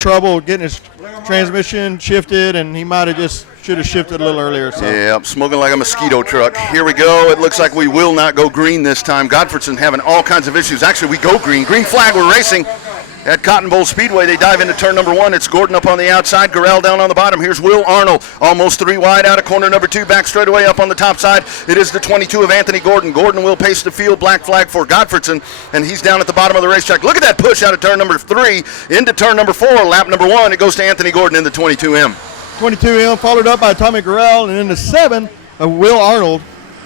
trouble getting his transmission shifted, and he might have just should have shifted a little earlier. So. Yeah, smoking like a mosquito truck. Here we go. It looks like we will not go green this time. Godfredson having all kinds of issues. Actually, we go green. Green flag, we're racing at Cotton Bowl Speedway. They dive into turn number 1. It's Gordon up on the outside, Gurrell down on the bottom. Here's Will Arnold, almost 3 wide out of corner number 2, back straightaway up on the top side. It is the 22 of Anthony Gordon. Gordon will pace the field, black flag for Godfredson, and he's down at the bottom of the racetrack. Look at that push out of turn number 3 into turn number 4, lap number 1. It goes to Anthony Gordon in the 22M. 22M followed up by Tommy Gurrell, and in the 7 of Will Arnold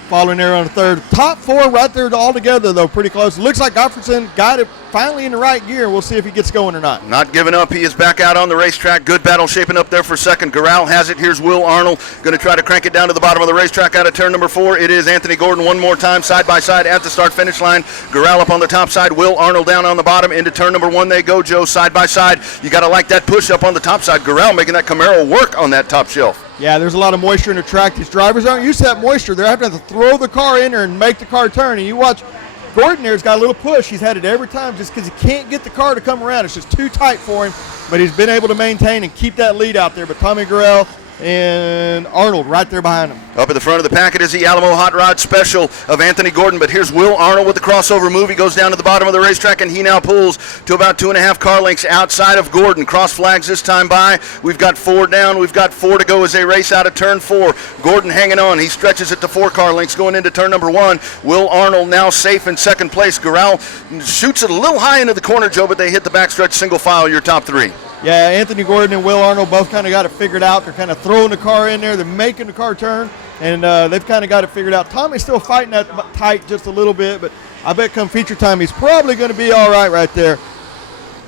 following there on the 3rd. Top 4 right there all together, though, pretty close. Looks like Godfredson got it finally in the right gear. We'll see if he gets going or not. Not giving up. He is back out on the racetrack. Good battle shaping up there for second. Gurrell has it. Here's Will Arnold. Going to try to crank it down to the bottom of the racetrack out of turn number 4. It is Anthony Gordon one more time, side by side at the start-finish line. Gurrell up on the top side. Will Arnold down on the bottom. Into turn number 1 they go, Joe, side by side. You got to like that push up on the top side. Gurrell making that Camaro work on that top shelf. Yeah, there's a lot of moisture in the track. These drivers aren't used to that moisture. They're having to throw the car in there and make the car turn. And you watch Gordon there's got a little push. He's had it every time just because he can't get the car to come around. It's just too tight for him. But he's been able to maintain and keep that lead out there. But Tommy Gurrell and Arnold right there behind him. Up at the front of the packet is the Alamo Hot Rod Special of Anthony Gordon, but here's Will Arnold with the crossover move. He goes down to the bottom of the racetrack, and he now pulls to about 2.5 car lengths outside of Gordon. Cross flags this time by. We've got 4 down. We've got 4 to go as they race out of turn 4. Gordon hanging on. He stretches it to 4 car lengths going into turn number 1. Will Arnold now safe in second place. Gurrell shoots it a little high into the corner, Joe, but they hit the backstretch single file, your top 3. Yeah, Anthony Gordon and Will Arnold both kind of got it figured out. They're kind of throwing the car in there. They're making the car turn, and they've kind of got it figured out. Tommy's still fighting that tight just a little bit, but I bet come feature time he's probably going to be all right there.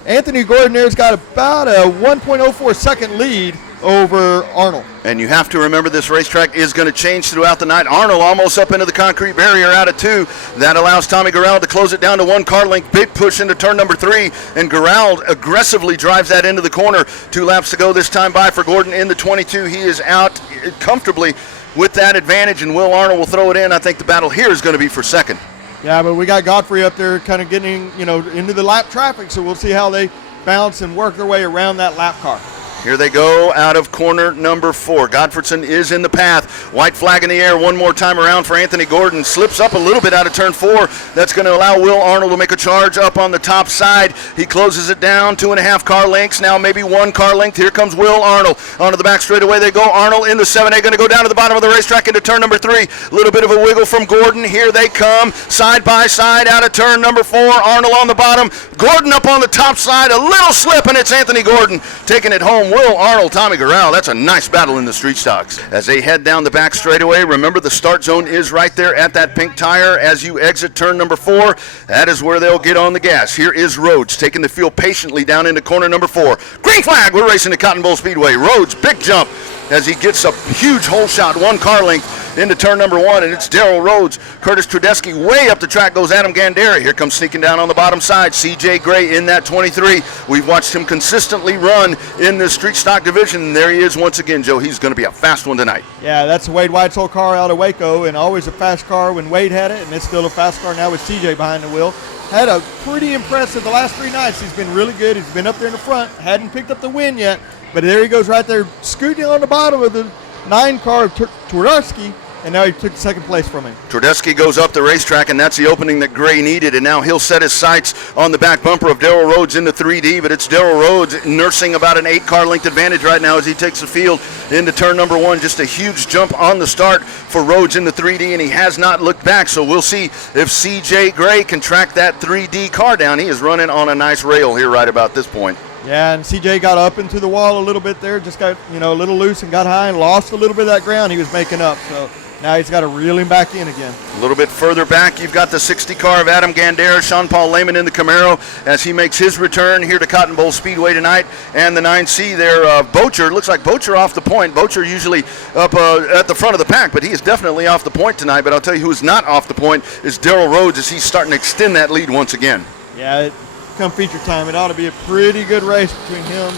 Anthony Gordon there's got about a 1.04 second lead over Arnold. And you have to remember this racetrack is going to change throughout the night. Arnold almost up into the concrete barrier out of 2. That allows Tommy Gurrell to close it down to 1 car length. Big push into turn number 3. And Gurrell aggressively drives that into the corner. 2 laps to go this time by for Gordon in the 22. He is out comfortably with that advantage, and Will Arnold will throw it in. I think the battle here is going to be for second. Yeah, but we got Godfrey up there kind of getting, into the lap traffic, so we'll see how they bounce and work their way around that lap car. Here they go out of corner number 4. Godfredson is in the path. White flag in the air one more time around for Anthony Gordon. Slips up a little bit out of turn 4. That's going to allow Will Arnold to make a charge up on the top side. He closes it down 2.5 car lengths. Now maybe 1 car length. Here comes Will Arnold. Onto the back straightaway they go. Arnold in the 7A going to go down to the bottom of the racetrack into turn number 3. A little bit of a wiggle from Gordon. Here they come side by side out of turn number 4. Arnold on the bottom. Gordon up on the top side. A little slip, and it's Anthony Gordon taking it home. Will Arnold, Tommy Gurrell. That's a nice battle in the street stocks. As they head down the back straightaway, remember the start zone is right there at that pink tire as you exit turn number 4. That is where they'll get on the gas. Here is Rhodes taking the field patiently down into corner number 4. Green flag, we're racing to Cotton Bowl Speedway. Rhodes, big jump as he gets a huge hole shot, 1 car length into turn number 1, and it's Darrell Rhodes. Curtis Trudeski way up the track goes Adam Gandera. Here comes sneaking down on the bottom side CJ Gray in that 23. We've watched him consistently run in the street stock division, and there he is once again, Joe. He's going to be a fast one tonight. Yeah, that's Wade White's old car out of Waco, and always a fast car when Wade had it, and it's still a fast car now with CJ behind the wheel. Had a pretty impressive the last 3 nights. He's been really good. He's been up there in the front. Hadn't picked up the win yet, but there he goes right there scooting on the bottom of the 9 car of Twardowski, and now he took second place from him. Twardowski goes up the racetrack, and that's the opening that Gray needed, and now he'll set his sights on the back bumper of Darrell Rhodes into 3D, but it's Darrell Rhodes nursing about an 8 car length advantage right now as he takes the field into turn number 1. Just a huge jump on the start for Rhodes in the 3D, and he has not looked back, so we'll see if CJ Gray can track that 3D car down. He is running on a nice rail here right about this point. Yeah, and CJ got up into the wall a little bit there, just got a little loose and got high and lost a little bit of that ground he was making up. So now he's got to reel him back in again. A little bit further back, you've got the 60 car of Adam Gandera, Sean Paul Lehman in the Camaro as he makes his return here to Cotton Bowl Speedway tonight. And the 9C there, Bocher. Looks like Bocher off the point. Bocher usually up at the front of the pack, but he is definitely off the point tonight. But I'll tell you who is not off the point is Darrell Rhodes as he's starting to extend that lead once again. Yeah, come feature time, it ought to be a pretty good race between him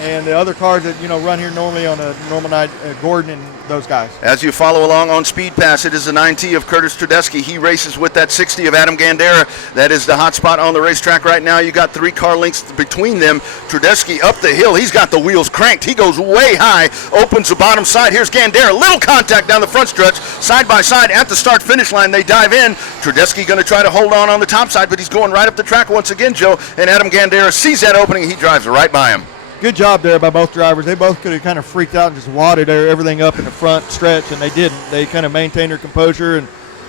and the other cars that run here normally on a normal night, Gordon and those guys. As you follow along on Speed Pass, it is the 9T of Curtis Trudeski. He races with that 60 of Adam Gandera. That is the hot spot on the racetrack right now. You got 3 car lengths between them. Trudeski up the hill. He's got the wheels cranked. He goes way high, opens the bottom side. Here's Gandera. Little contact down the front stretch. Side by side at the start-finish line. They dive in. Trudeski going to try to hold on the top side, but he's going right up the track once again, Joe. And Adam Gandera sees that opening. He drives right by him. Good job there by both drivers. They both could have kind of freaked out and just wadded everything up in the front stretch, and they didn't. They kind of maintained their composure and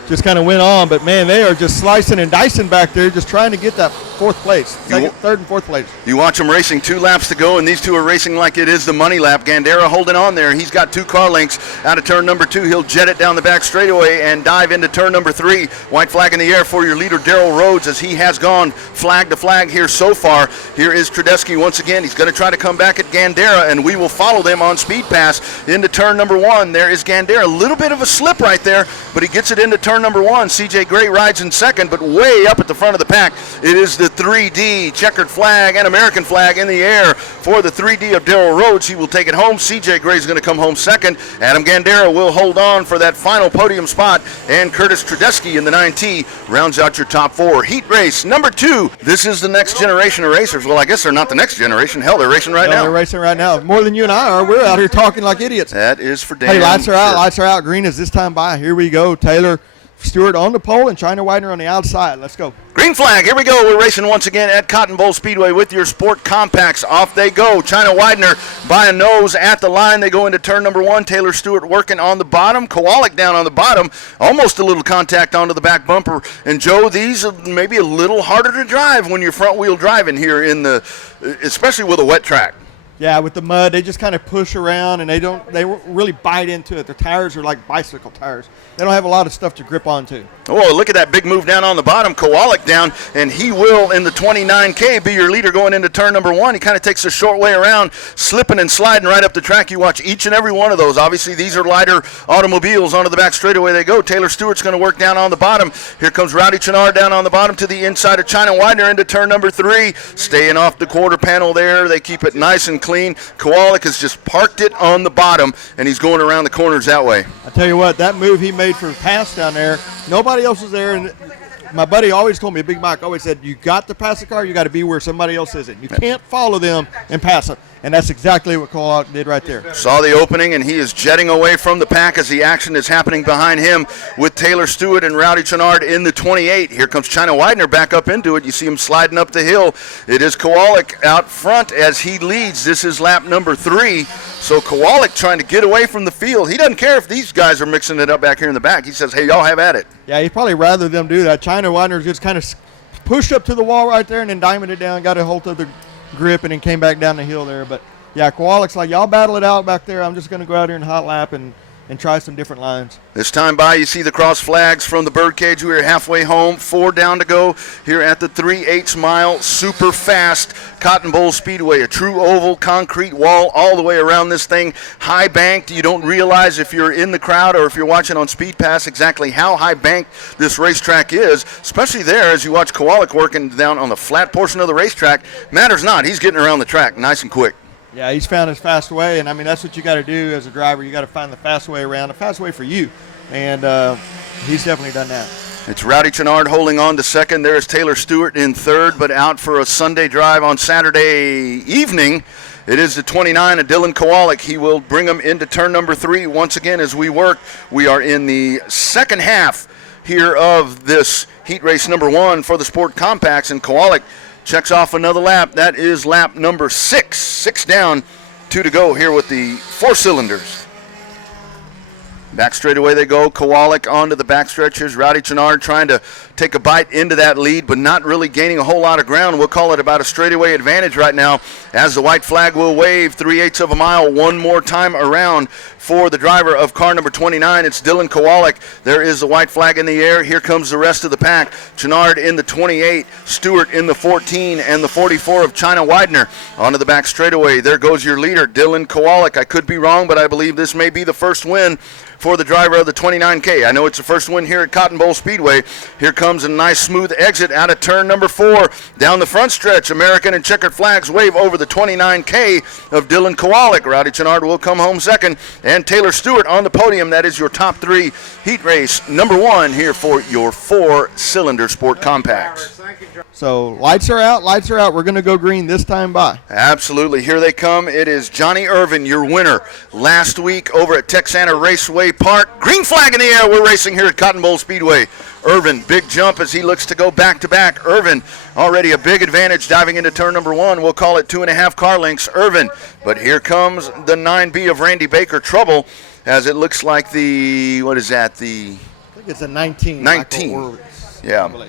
just kind of went on. But, man, they are just slicing and dicing back there, just trying to get that third and fourth place. You watch them racing 2 laps to go, and these two are racing like it is the money lap. Gandera holding on there. He's got 2 car lengths out of turn number 2. He'll jet it down the back straightaway and dive into turn number 3. White flag in the air for your leader, Darrell Rhodes, as he has gone flag to flag here so far. Here is Trudeski once again. He's going to try to come back at Gandera, and we will follow them on Speed Pass into turn number 1. There is Gandera. A little bit of a slip right there, but he gets it into turn number 1. CJ Gray rides in second, but way up at the front of the pack, it is the 3D checkered flag and American flag in the air for the 3D of Darrell Rhodes. He will take it home. CJ Gray is going to come home second. Adam Gandera will hold on for that final podium spot, and Curtis Trudeski in the 9T rounds out your top 4. Heat race number 2. This is the next generation of racers. Well, I guess they're not the next generation. Hell, they're racing right now. They're racing right now. More than you and I are. We're out here talking like idiots. That is for damn Hey, lights are out. sure. Lights are out. Green is this time by. Here we go. Taylor Stewart on the pole and China Widener on the outside. Let's go. Green flag, here we go. We're racing once again at Cotton Bowl Speedway with your Sport Compacts. Off they go. China Widener by a nose at the line. They go into turn number 1. Taylor Stewart working on the bottom. Kowalik down on the bottom. Almost a little contact onto the back bumper. And Joe, these are maybe a little harder to drive when you're front wheel driving here especially with a wet track. Yeah, with the mud, they just kind of push around, and they really bite into it. Their tires are like bicycle tires. They don't have a lot of stuff to grip onto. Oh, look at that big move down on the bottom. Kowalik down, and he will, in the 29K, be your leader going into turn number 1. He kind of takes a short way around, slipping and sliding right up the track. You watch each and every one of those. Obviously, these are lighter automobiles. Onto the back straightaway they go. Taylor Stewart's going to work down on the bottom. Here comes Rowdy Chenard down on the bottom to the inside of China Widener into turn number 3. Staying off the quarter panel there. They keep it nice and clean. Kowalik has just parked it on the bottom, and he's going around the corners that way. I tell you what, that move he made for the pass down there, nobody else was there. And my buddy always told me, Big Mike always said, you got to pass the car, you got to be where somebody else isn't. You can't follow them and pass them. And that's exactly what Kowalik did right there. Saw the opening, and he is jetting away from the pack as the action is happening behind him with Taylor Stewart and Rowdy Chenard in the 28. Here comes China Widener back up into it. You see him sliding up the hill. It is Kowalik out front as he leads. This is lap number 3. So Kowalik trying to get away from the field. He doesn't care if these guys are mixing it up back here in the back. He says, hey, y'all have at it. Yeah, he'd probably rather them do that. China Widener just kind of pushed up to the wall right there and then diamonded it down, got a hold of the grip, and then came back down the hill there. But yeah, Kowalik's like, y'all battle it out back there. I'm just going to go out here and hot lap and try some different lines. This time by, you see the cross flags from the birdcage. We are halfway home, 4 down to go here at the 3/8 mile super fast Cotton Bowl Speedway. A true oval concrete wall all the way around this thing, high banked. You don't realize if you're in the crowd or if you're watching on Speed Pass exactly how high banked this racetrack is, especially there as you watch Kowalik working down on the flat portion of the racetrack. Matters not, he's getting around the track nice and quick. Yeah, he's found his fast way, and I mean that's what you got to do as a driver. You got to find the fast way around, the fast way for you, and he's definitely done that. It's Rowdy Chenard holding on to second. There is Taylor Stewart in third, but out for a Sunday drive on Saturday evening. It is the 29 of Dylan Kowalik. He will bring him into turn number 3 once again as we work. We are in the second half here of this heat race number 1 for the Sport Compacts, and Kowalik checks off another lap. That is lap number 6. 6 down, 2 to go here with the 4 cylinders. Back straightaway they go. Kowalik onto the backstretch. Here's Rowdy Chenard trying to take a bite into that lead, but not really gaining a whole lot of ground. We'll call it about a straightaway advantage right now as the white flag will wave 3/8 of a mile one more time around for the driver of car number 29. It's Dylan Kowalik. There is the white flag in the air. Here comes the rest of the pack. Chenard in the 28, Stewart in the 14, and the 44 of China Widener onto the back straightaway. There goes your leader, Dylan Kowalik. I could be wrong, but I believe this may be the first win for the driver of the 29K. I know it's the first win here at Cotton Bowl Speedway. Here comes a nice smooth exit out of turn number 4. Down the front stretch, American and checkered flags wave over the 29K of Dylan Kowalik. Rowdy Chenard will come home second, and Taylor Stewart on the podium. That is your top 3 heat race number 1 here for your 4-cylinder sport compacts. So lights are out. We're going to go green this time by. Absolutely. Here they come. It is Johnny Irvin, your winner last week over at Texana Raceway Park. Green flag in the air. We're racing here at Cotton Bowl Speedway. Irvin, big jump as he looks to go back-to-back. Irvin, already a big advantage diving into turn number 1. We'll call it 2.5 car lengths. Irvin, but here comes the 9B of Randy Baker. Trouble, as it looks like the, what is that? I think it's a 19. 19. Yeah.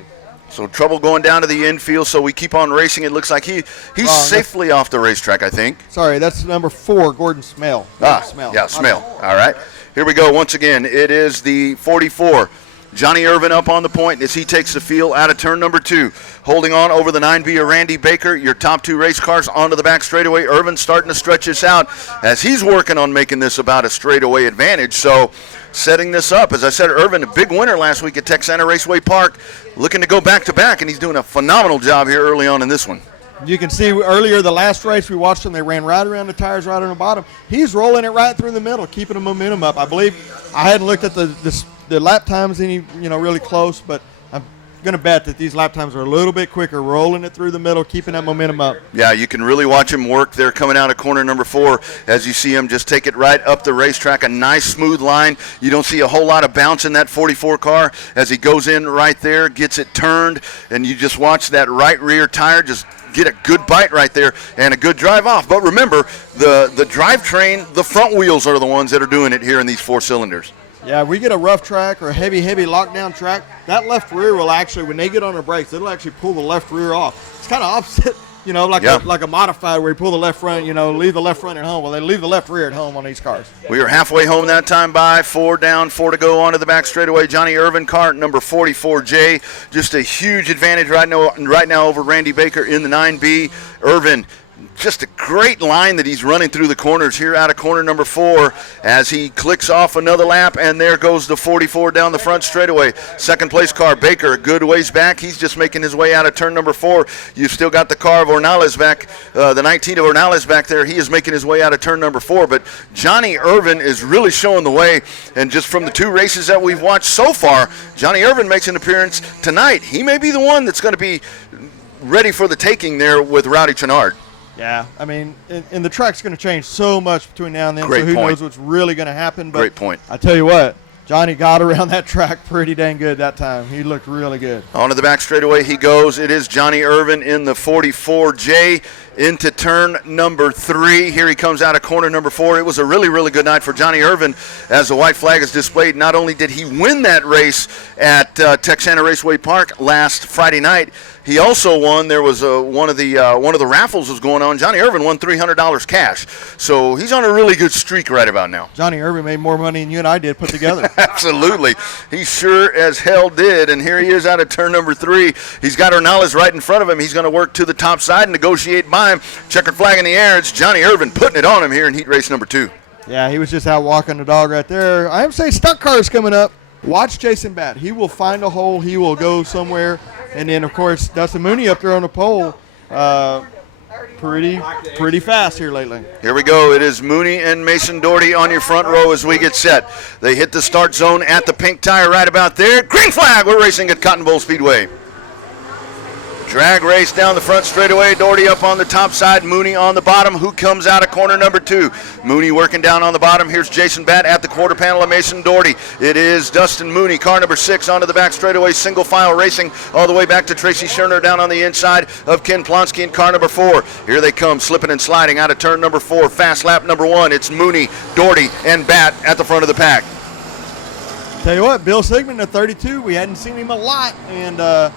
So Trouble going down to the infield, so we keep on racing. It looks like he's safely off the racetrack, I think. Sorry, that's number 4, Gordon Smell. Smell. Yeah, Smell. All right. Here we go once again. It is the 44. Johnny Irvin up on the point as he takes the field out of turn number 2. Holding on over the 9B of Randy Baker. Your top 2 race cars onto the back straightaway. Irvin starting to stretch this out as he's working on making this about a straightaway advantage. So setting this up, as I said, Irvin, a big winner last week at Texana Raceway Park, looking to go back-to-back, and he's doing a phenomenal job here early on in this one. You can see earlier the last race we watched them, they ran right around the tires right on the bottom. He's rolling it right through the middle, keeping the momentum up. I believe I hadn't looked at the lap times any really close, but I'm going to bet that these lap times are a little bit quicker, rolling it through the middle, keeping that momentum up. Yeah, you can really watch him work there coming out of corner number 4 as you see him just take it right up the racetrack, a nice smooth line. You don't see a whole lot of bounce in that 44 car as he goes in right there, gets it turned, and you just watch that right rear tire just get a good bite right there and a good drive off. But remember, the drivetrain, the front wheels are the ones that are doing it here in these 4 cylinders. Yeah, we get a rough track or a heavy lockdown track, that left rear will actually, when they get on their brakes, it'll actually pull the left rear off. It's kind of opposite, like a modified where you pull the left front, leave the left front at home. Well, they leave the left rear at home on these cars. We are halfway home that time by 4 down, 4 to go onto the back straightaway. Johnny Irvin, car number 44J, just a huge advantage right now over Randy Baker in the 9B. Irvin, just a great line that he's running through the corners here out of corner number 4 as he clicks off another lap, and there goes the 44 down the front straightaway. Second place car, Baker, a good ways back. He's just making his way out of turn number 4. You've still got the car of Ornales back, the 19 of Ornales back there. He is making his way out of turn number 4, but Johnny Irvin is really showing the way, and just from the 2 races that we've watched so far, Johnny Irvin makes an appearance tonight. He may be the one that's going to be ready for the taking there with Rowdy Chenard. Yeah, I mean, and the track's going to change so much between now and then, Great so who point. knows what's really going to happen. But Great point. I tell you what, Johnny got around that track pretty dang good that time. He looked really good. Onto the back straightaway he goes. It is Johnny Irvin in the 44J into turn number 3. Here he comes out of corner number 4. It was a really, really good night for Johnny Irvin as the white flag is displayed. Not only did he win that race at Texana Raceway Park last Friday night, he also won. There was one of the raffles was going on. Johnny Irvin won $300 cash. So he's on a really good streak right about now. Johnny Irvin made more money than you and I did put together. Absolutely. He sure as hell did. And here he is out of turn number 3. He's got Ornales right in front of him. He's going to work to the top side and negotiate by him. Checkered flag in the air. It's Johnny Irvin putting it on him here in heat race number 2. Yeah, he was just out walking the dog right there. I am saying stunt cars coming up. Watch Jason Batt. He will find a hole. He will go somewhere. And then, of course, Dustin Mooney up there on the pole, pretty fast here lately. Here we go. It is Mooney and Mason Doherty on your front row as we get set. They hit the start zone at the pink tire right about there. Green flag. We're racing at Cotton Bowl Speedway. Drag race down the front straightaway. Doherty up on the top side, Mooney on the bottom. Who comes out of corner number 2? Mooney working down on the bottom. Here's Jason Batt at the quarter panel of Mason Doherty. It is Dustin Mooney, car number 6, onto the back straightaway, single file racing all the way back to Tracy Scherner down on the inside of Ken Plonsky in car number 4. Here they come, slipping and sliding out of turn number 4. Fast lap number 1. It's Mooney, Doherty, and Batt at the front of the pack. Tell you what, Bill Sigmund at 32, we hadn't seen him a lot, and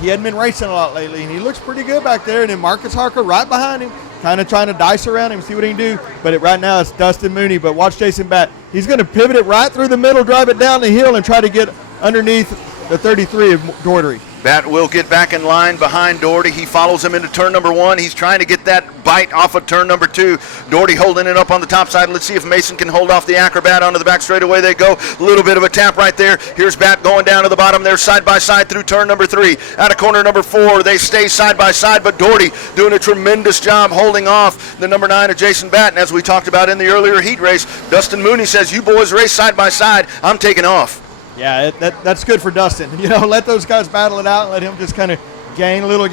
he hadn't been racing a lot lately, and he looks pretty good back there. And then Marcus Harker right behind him, kind of trying to dice around him, see what he can do. But right now it's Dustin Mooney. But watch Jason Batt. He's going to pivot it right through the middle, drive it down the hill, and try to get underneath the 33 of Doherty. Bat will get back in line behind Doherty. He follows him into turn number 1. He's trying to get that bite off of turn number 2. Doherty holding it up on the top side. Let's see if Mason can hold off the Acrobat onto the back straightaway. They go. A little bit of a tap right there. Here's Bat going down to the bottom there side by side through turn number 3. Out of corner number 4. They stay side by side, but Doherty doing a tremendous job holding off the number 9 of Jason Bat. And as we talked about in the earlier heat race, Dustin Mooney says, you boys race side by side. I'm taking off. Yeah, that's good for Dustin. Let those guys battle it out and let him just kind of gain a little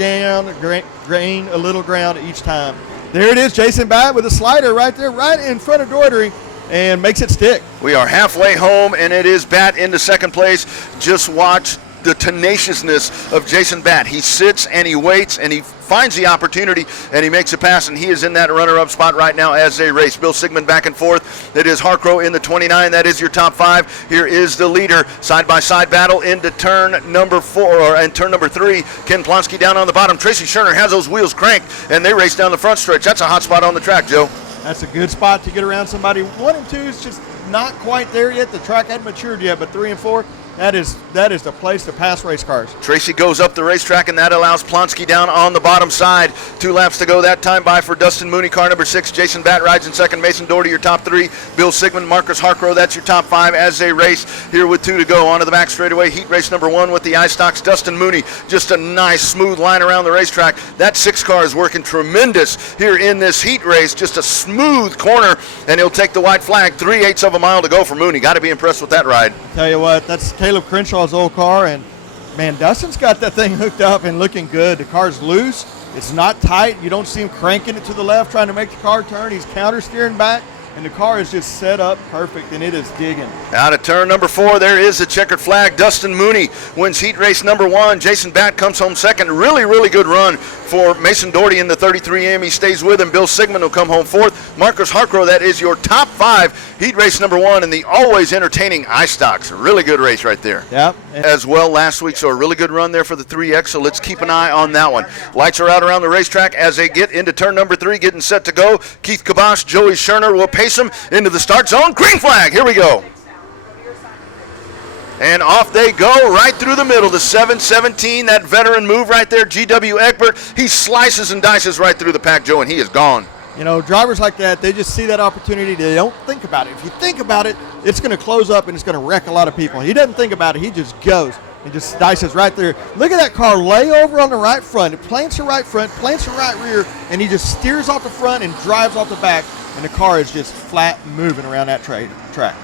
ground each time. There it is, Jason Bat with a slider right there, right in front of Doherty, and makes it stick. We are halfway home, and it is Bat into second place. Just watch the tenaciousness of Jason Bat. He sits and he waits and he finds the opportunity and he makes a pass, and he is in that runner-up spot right now as they race. Bill Sigmund back and forth. It is Harcrow in the 29. That is your top 5. Here is the leader. Side-by-side battle into turn number 4 and turn number 3. Ken Plonsky down on the bottom. Tracy Scherner has those wheels cranked, and they race down the front stretch. That's a hot spot on the track, Joe. That's a good spot to get around somebody. 1 and 2 is just not quite there yet. The track hadn't matured yet, but 3 and 4, that is the place to pass race cars. Tracy goes up the racetrack, and that allows Plonsky down on the bottom side. 2 laps to go that time by for Dustin Mooney, car number 6. Jason Bat rides in second. Mason Doherty, your top 3. Bill Sigmund, Marcus Harcrow, that's your top 5 as they race here with 2 to go. Onto the back straightaway, heat race number 1 with the iStocks. Dustin Mooney, just a nice smooth line around the racetrack. That 6 car is working tremendous here in this heat race. Just a smooth corner, and he'll take the white flag. 3/8 of a mile to go for Mooney. Got to be impressed with that ride. Tell you what, that's Caleb Crenshaw's old car, and man, Dustin's got that thing hooked up and looking good. The car's loose. It's not tight. You don't see him cranking it to the left trying to make the car turn. He's counter steering back, and the car is just set up perfect, and it is digging. Out of turn number 4, there is the checkered flag. Dustin Mooney wins heat race number 1. Jason Bat comes home second. Really, really good run for Mason Doherty in the 33M. He stays with him. Bill Sigmund will come home 4th. Marcus Harcrow, that is your top 5 heat race number 1 in the always entertaining iStocks. Really good race right there. Yep. As well last week, so a really good run there for the 3X, so let's keep an eye on that one. Lights are out around the racetrack as they get into turn number 3, getting set to go. Keith Kabosh, Joey Scherner will pace them into the start zone. Green flag, here we go. And off they go right through the middle. The 717, that veteran move right there, G.W. Egbert. He slices and dices right through the pack, Joe, and he is gone. Drivers like that, they just see that opportunity. They don't think about it. If you think about it, it's going to close up and it's going to wreck a lot of people. He doesn't think about it. He just goes and just dices right there. Look at that car lay over on the right front. It plants the right front, plants the right rear, and he just steers off the front and drives off the back. And the car is just flat moving around that track.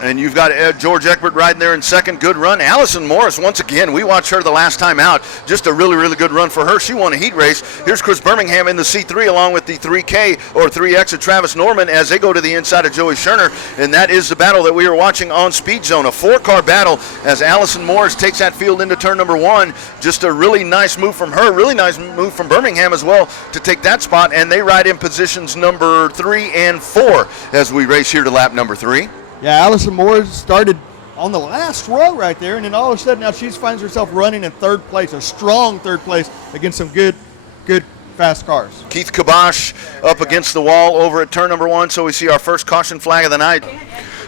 And you've got George Egbert riding there in second. Good run. Allison Morris, once again, we watched her the last time out. Just a really, really good run for her. She won a heat race. Here's Chris Birmingham in the C3 along with the 3K or 3X of Travis Norman as they go to the inside of Joey Scherner. And that is the battle that we are watching on Speed Zone. A 4-car battle as Allison Morris takes that field into turn number 1. Just a really nice move from her. Really nice move from Birmingham as well to take that spot. And they ride in positions number 3 and 4 as we race here to lap number 3. Yeah, Allison Moore started on the last row right there, and then all of a sudden now she finds herself running in 3rd place, a strong 3rd place against some good fast cars. Keith Kabosh up against the wall over at turn number 1, so we see our first caution flag of the night.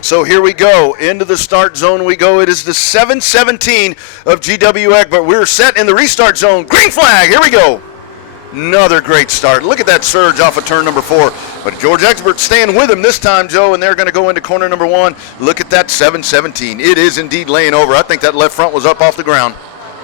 So here we go. Into the start zone we go. It is the 717 of G.W. Egbert. We're set in the restart zone. Green flag. Here we go. Another great start. Look at that surge off of turn number 4. But George Egbert staying with him this time, Joe, and they're going to go into corner number 1. Look at that 717. It is indeed laying over. I think that left front was up off the ground.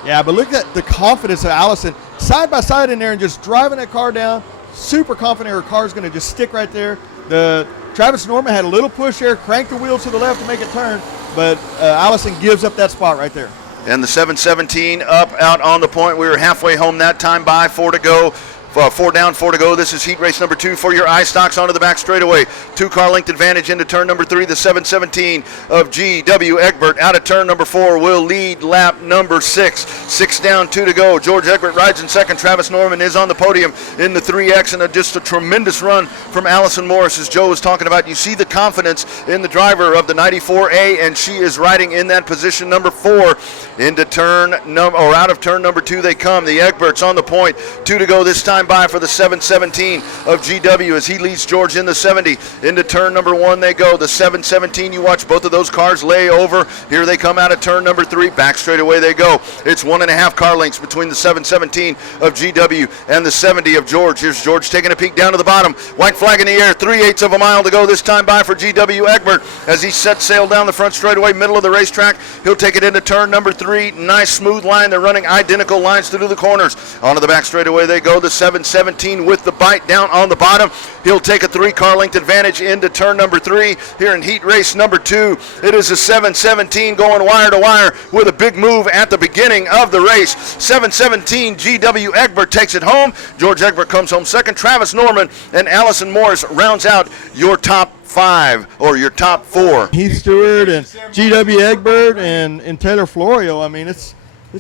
Yeah, but look at the confidence of Allison. Side by side in there and just driving that car down. Super confident her car's going to just stick right there. The Travis Norman had a little push there, cranked the wheel to the left to make it turn, but Allison gives up that spot right there. And the 717 up out on the point. We were halfway home that time by 4 to go. 4 down, 4 to go. This is heat race number 2 for your iStocks onto the back straightaway. 2-car length advantage into turn number 3. The 717 of G.W. Egbert out of turn number 4 will lead lap number 6. 6 down, 2 to go. George Egbert rides in second. Travis Norman is on the podium in the 3X, and just a tremendous run from Allison Morris, as Joe was talking about. You see the confidence in the driver of the 94A, and she is riding in that position number 4 into out of turn number 2 they come. The Egberts on the point. 2 to go this time time by for the 717 of GW as he leads George in the 70. Into turn number 1 they go. The 717, you watch both of those cars lay over. Here they come out of turn number 3. Back straight away they go. It's 1.5 car lengths between the 717 of GW and the 70 of George. Here's George taking a peek down to the bottom. White flag in the air. 3/8 of a mile to go this time by for GW Egbert as he sets sail down the front straightaway, middle of the racetrack. He'll take it into turn number 3. Nice smooth line. They're running identical lines through the corners. Onto the back straightaway they go. The 717 with the bite down on the bottom. He'll take a 3-car length advantage into turn number 3 here in heat race number 2. It is a 717 going wire to wire with a big move at the beginning of the race. 717 GW Egbert takes it home. George Egbert comes home second. Travis Norman and Allison Morris rounds out your top 5 or your top 4. Heath Stewart and GW Egbert and Taylor Florio. I mean, it's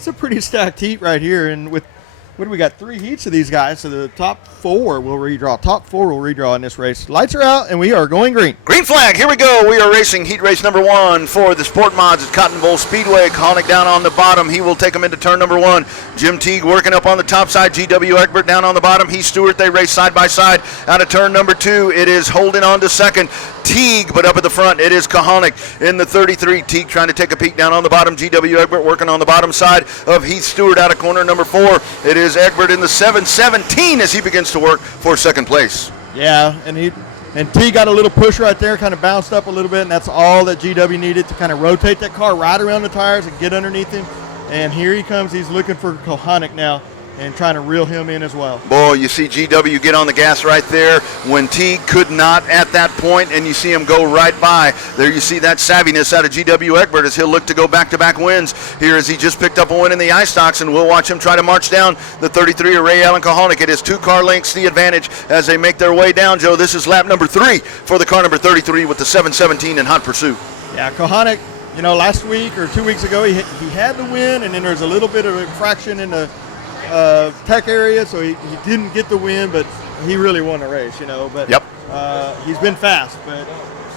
a pretty stacked heat right here. And with what do we got? 3 heats of these guys, so the top 4 will redraw. Top 4 will redraw in this race. Lights are out, and we are going green. Green flag, here we go. We are racing heat race number 1 for the Sport Mods at Cotton Bowl Speedway. Connick down on the bottom. He will take them into turn number 1. Jim Teague working up on the top side. GW Egbert down on the bottom. Heath Stewart, they race side by side. Out of turn number 2, it is holding on to second. Teague, but up at the front, it is Kahonic in the 33. Teague trying to take a peek down on the bottom. GW Egbert working on the bottom side of Heath Stewart out of corner number 4. It is Egbert in the 717 as he begins to work for second place. Yeah, and Teague got a little push right there, kind of bounced up a little bit, and that's all that GW needed to kind of rotate that car right around the tires and get underneath him. And here he comes. He's looking for Kahonic now and trying to reel him in as well. Boy, you see GW get on the gas right there when Teague could not at that point, and you see him go right by. There you see that savviness out of GW Egbert as he'll look to go back-to-back wins here as he just picked up a win in the ice stocks, and we'll watch him try to march down the 33 of Ray Allen Kahonic. It is 2 car lengths the advantage as they make their way down, Joe. This is lap number 3 for the car number 33 with the 717 in hot pursuit. Yeah, Kahonic, you know, last week or 2 weeks ago, he had the win, and then there's a little bit of a fraction in the tech area, so he didn't get the win, but he really won the race, you know. But yep. He's been fast, but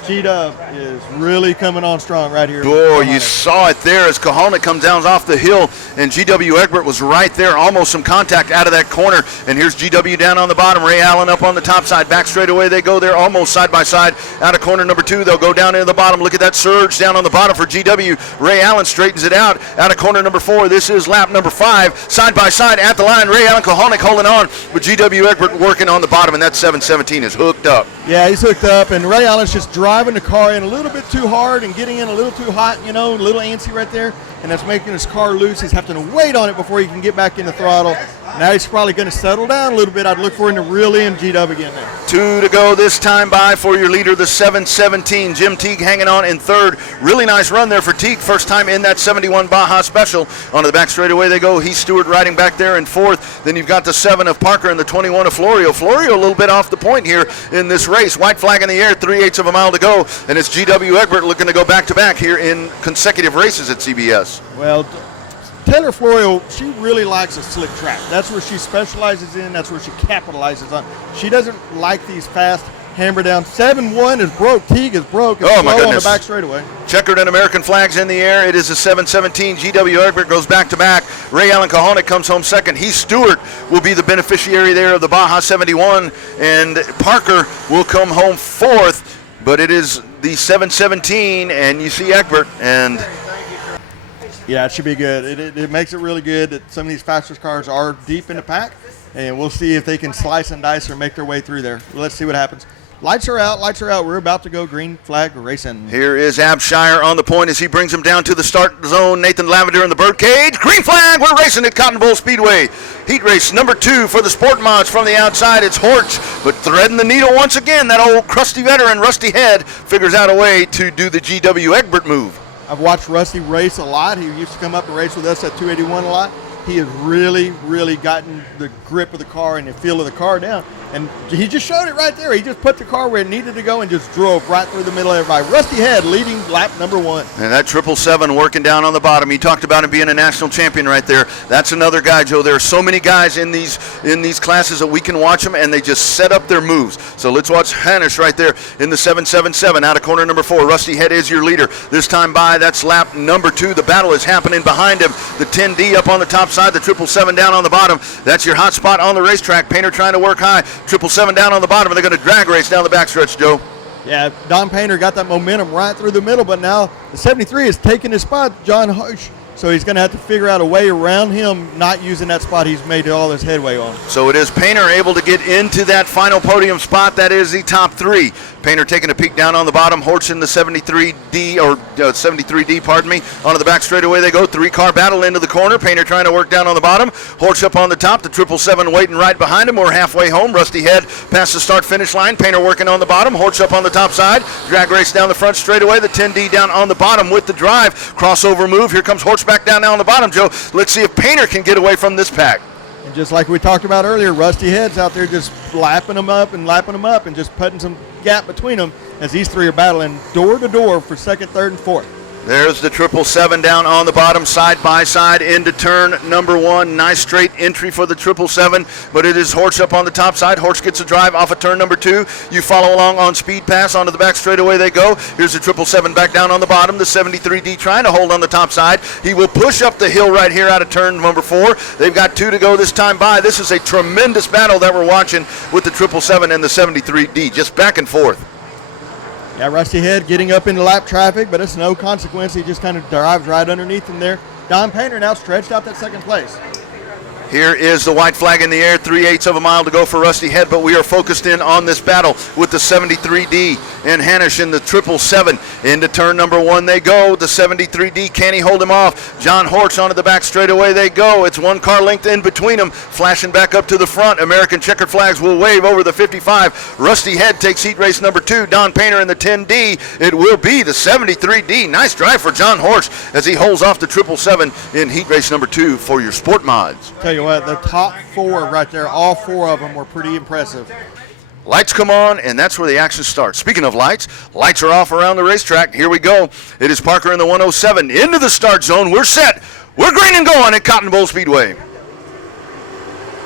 G-Dub is really coming on strong right here. Boy, you saw it there as Kahonic comes down off the hill, and GW Egbert was right there, almost some contact out of that corner. And here's GW down on the bottom, Ray Allen up on the top side. Back straight away they go there, almost side by side. Out of corner number 2, they'll go down into the bottom. Look at that surge down on the bottom for GW. Ray Allen straightens it out. Out of corner number 4, this is lap number 5. Side by side at the line, Ray Allen Kahonic holding on, with GW Egbert working on the bottom, and that 717 is hooked up. Yeah, he's hooked up, and Ray Allen's just driving the car in a little bit too hard and getting in a little too hot, you know, a little antsy right there, and that's making his car loose. He's having to wait on it before he can get back in the throttle. Now he's probably going to settle down a little bit. I'd look for him to reel in G-Dub again there. 2 to go this time by for your leader, the 717. Jim Teague hanging on in 3rd. Really nice run there for Teague. First time in that 71 Baja Special. Onto the back straightaway they go. Heath Stewart riding back there in 4th. Then you've got the 7 of Parker and the 21 of Florio. Florio a little bit off the point here in this race. White flag in the air, 3/8 of a mile to go. And it's GW Egbert looking to go back-to-back here in consecutive races at CBS. Well, Taylor Florio, she really likes a slick track. That's where she specializes in. That's where she capitalizes on. She doesn't like these fast hammer down. 7-1 is broke. Teague is broke. It's oh, my goodness. On the back straightaway. Checkered and American flags in the air. It is a 717. GW Egbert goes back-to-back. Ray Allen Kahonic comes home second. Heath Stewart will be the beneficiary there of the Baja 71. And Parker will come home 4th. But it is the 717, and you see Egbert, and yeah, it should be good. It makes it really good that some of these fastest cars are deep in the pack, and we'll see if they can slice and dice or make their way through there. Let's see what happens. Lights are out. Lights are out. We're about to go green flag racing. Here is Abshire on the point as he brings him down to the start zone. Nathan Lavender in the birdcage. Green flag. We're racing at Cotton Bowl Speedway. Heat race number 2 for the Sport Mods from the outside. It's Horch, but threading the needle once again. That old crusty veteran, Rusty Head, figures out a way to do the GW Egbert move. I've watched Rusty race a lot. He used to come up and race with us at 281 a lot. He has really, really gotten the grip of the car and the feel of the car down. And he just showed it right there. He just put the car where it needed to go and just drove right through the middle of everybody. Rusty Head leading lap number 1. And that 777 working down on the bottom. He talked about him being a national champion right there. That's another guy, Joe. There are so many guys in these classes that we can watch them, and they just set up their moves. So let's watch Hanisch right there in the 777 out of corner number 4. Rusty Head is your leader. This time by, that's lap number 2. The battle is happening behind him. The 10D up on the top side, the 777 down on the bottom. That's your hot spot on the racetrack. Painter trying to work high. 777 down on the bottom, and they're going to drag race down the backstretch, Joe. Yeah, Don Painter got that momentum right through the middle, but now the 73 is taking his spot, John Hirsch. So he's going to have to figure out a way around him not using that spot he's made all this headway on. So it is Painter able to get into that final podium spot. That is the top 3. Painter taking a peek down on the bottom. Horch in the 73D, or 73D, pardon me. Onto the back straightaway they go. 3-car battle into the corner. Painter trying to work down on the bottom. Horch up on the top. The 777 waiting right behind him. We're halfway home. Rusty Head past the start-finish line. Painter working on the bottom. Horch up on the top side. Drag race down the front straightaway. The 10D down on the bottom with the drive. Crossover move. Here comes Horch back down now on the bottom, Joe. Let's see if Painter can get away from this pack. And just like we talked about earlier, Rusty Head's out there just lapping them up and just putting some gap between them as these 3 are battling door to door for second, third, and fourth. There's the 777 down on the bottom, side by side into turn number 1. Nice straight entry for the 777, but it is Horch up on the top side. Horch gets a drive off of turn number 2. You follow along on speed pass. Onto the back straightaway they go. Here's the 777 back down on the bottom. The 73D trying to hold on the top side. He will push up the hill right here out of turn number 4. They've got 2 to go this time by. This is a tremendous battle that we're watching with the 777 and the 73D, just back and forth. Yeah, Rusty Head getting up into lap traffic, but it's no consequence. He just kind of drives right underneath him there. Don Painter now stretched out that second place. Here is the white flag in the air, 3/8 of a mile to go for Rusty Head, but we are focused in on this battle with the 73D and Hanisch in the 777. Into turn number 1 they go. The 73D, can he hold him off? John Horch onto the back straightaway they go. It's 1 car length in between them, flashing back up to the front. American checkered flags will wave over the 55. Rusty Head takes heat race number 2. Don Painter in the 10D. It will be the 73D. Nice drive for John Horch as he holds off the 777 in heat race number 2 for your Sport Mods. Tell you what, the top 4 right there, all 4 of them were pretty impressive. Lights come on, and that's where the action starts. Speaking of lights, lights are off around the racetrack. Here we go. It is Parker in the 107 into the start zone. We're set. We're green and going at Cotton Bowl Speedway.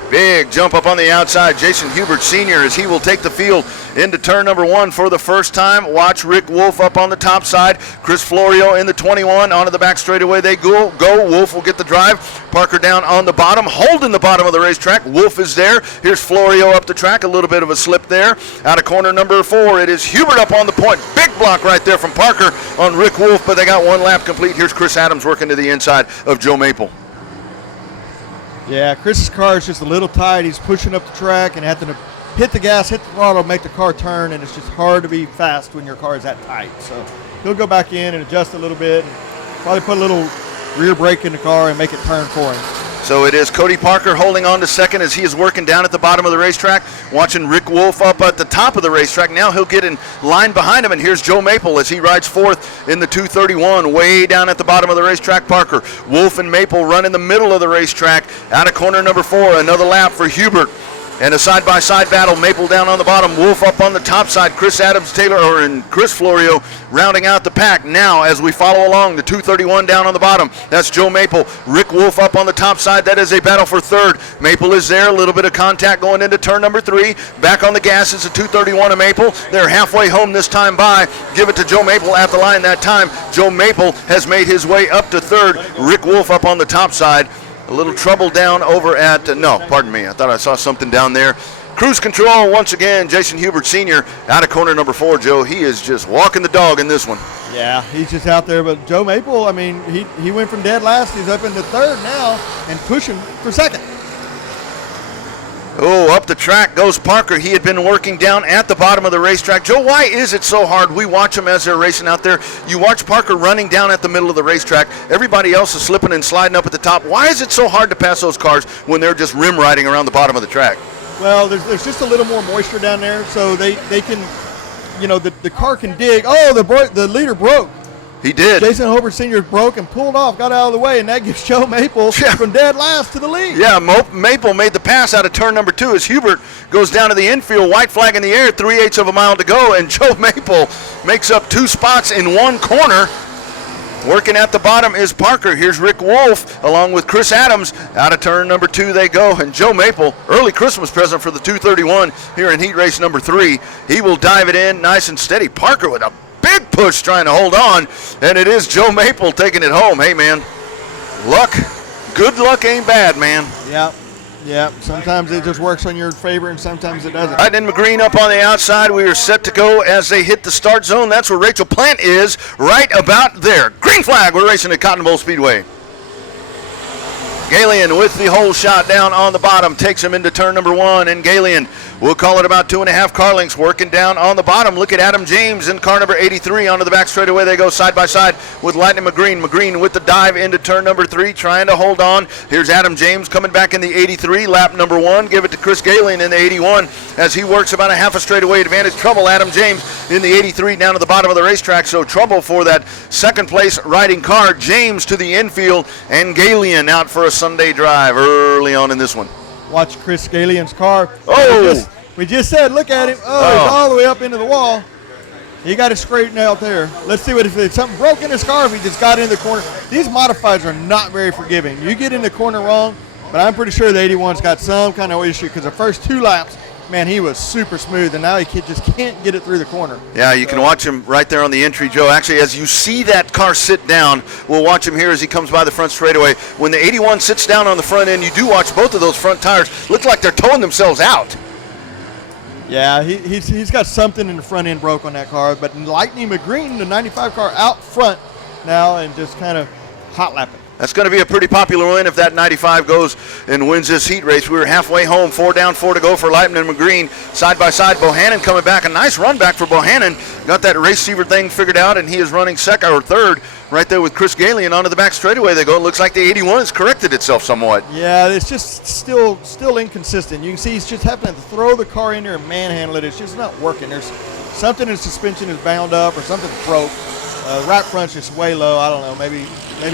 Big jump up on the outside. Jason Hubert Sr. as he will take the field into turn number 1 for the first time. Watch Rick Wolf up on the top side. Chris Florio in the 21. Onto the back straightaway they go. Wolf will get the drive. Parker down on the bottom, holding the bottom of the racetrack. Wolf is there. Here's Florio up the track. A little bit of a slip there. Out of corner number 4, it is Hubert up on the point. Big block right there from Parker on Rick Wolf, but they got 1 lap complete. Here's Chris Adams working to the inside of Joe Maple. Yeah, Chris's car is just a little tight. He's pushing up the track and having to hit the gas, hit the throttle, make the car turn, and it's just hard to be fast when your car is that tight. So he'll go back in and adjust a little bit and probably put a little rear brake in the car and make it turn for him. So it is Cody Parker holding on to second as he is working down at the bottom of the racetrack, watching Rick Wolf up at the top of the racetrack. Now he'll get in line behind him, and here's Joe Maple as he rides 4th in the 231, way down at the bottom of the racetrack. Parker, Wolf, and Maple run in the middle of the racetrack. Out of corner number 4, another lap for Hubert. And a side-by-side battle, Maple down on the bottom, Wolf up on the top side, Chris Adams, and Chris Florio rounding out the pack. Now, as we follow along, the 231 down on the bottom, that's Joe Maple. Rick Wolf up on the top side, that is a battle for 3rd. Maple is there, a little bit of contact going into turn number 3. Back on the gas is the 231 of Maple. They're halfway home this time by. Give it to Joe Maple at the line that time. Joe Maple has made his way up to 3rd. Rick Wolf up on the top side. A little trouble down over at, no, pardon me, I thought I saw something down there. Cruise control once again, Jason Hubert Sr. out of corner number 4, Joe. He is just walking the dog in this one. Yeah, he's just out there. But Joe Maple, I mean, he went from dead last. He's up into 3rd now and pushing for 2nd. Oh, up the track goes Parker. He had been working down at the bottom of the racetrack. Joe, why is it so hard? We watch them as they're racing out there. You watch Parker running down at the middle of the racetrack. Everybody else is slipping and sliding up at the top. Why is it so hard to pass those cars when they're just rim riding around the bottom of the track? Well, there's just a little more moisture down there, so they can, you know, the car can dig. Oh, the leader broke. He did. Jason Hobart Sr. broke and pulled off, got out of the way, and that gives Joe Maple from dead last to the lead. Yeah, Maple made the pass out of turn number 2 as Hubert goes down to the infield, white flag in the air, 3/8 of a mile to go, and Joe Maple makes up 2 spots in one corner. Working at the bottom is Parker. Here's Rick Wolf along with Chris Adams. Out of turn number 2 they go, and Joe Maple, early Christmas present for the 231 here in heat race number 3. He will dive it in nice and steady. Parker with a big push trying to hold on, and it is Joe Maple taking it home. Hey, man, luck, good luck ain't bad, man. Yeah, sometimes it just works on your favor and sometimes it doesn't. Lightning McGreen up on the outside. We are set to go as they hit the start zone. That's where Rachel Plant is, right about there. Green flag, we're racing at Cotton Bowl Speedway. Galian with the hole shot down on the bottom takes him into turn number 1, and Galian, we'll call it about 2.5 car lengths, working down on the bottom. Look at Adam James in car number 83 onto the back straightaway. They go side by side with Lightning McGreen. McGreen with the dive into turn number 3, trying to hold on. Here's Adam James coming back in the 83, lap number 1. Give it to Chris Galian in the 81 as he works about a half a straightaway advantage. Trouble, Adam James in the 83 down to the bottom of the racetrack, so trouble for that second place riding car. James to the infield, and Galian out for a Sunday drive early on in this one. Watch Chris Galian's car. Oh! We just said, look at him. Oh, he's all the way up into the wall. He got it straightened out there. Let's see what if something broke in his car, if he just got in the corner. These modifieds are not very forgiving. You get in the corner wrong, but I'm pretty sure the 81's got some kind of issue because the first 2 laps, man, he was super smooth, and now he just can't get it through the corner. Yeah, you can watch him right there on the entry, Joe. Actually, as you see that car sit down, we'll watch him here as he comes by the front straightaway. When the 81 sits down on the front end, you do watch both of those front tires look like they're towing themselves out. Yeah, he's got something in the front end broke on that car, but Lightning McGreen, the 95 car, out front now and just kind of hot lapping. That's going to be a pretty popular win if that 95 goes and wins this heat race. We were halfway home, 4 down, 4 to go for Lightning McGreen. Side by side, Bohannon coming back. A nice run back for Bohannon. Got that receiver thing figured out, and he is running second or third right there with Chris Galian onto the back straightaway. They go. It looks like the 81 has corrected itself somewhat. Yeah, it's just still inconsistent. You can see he's just having to throw the car in there and manhandle it. It's just not working. There's something in the suspension is bound up or something broke. Right front's just way low. I don't know. Maybe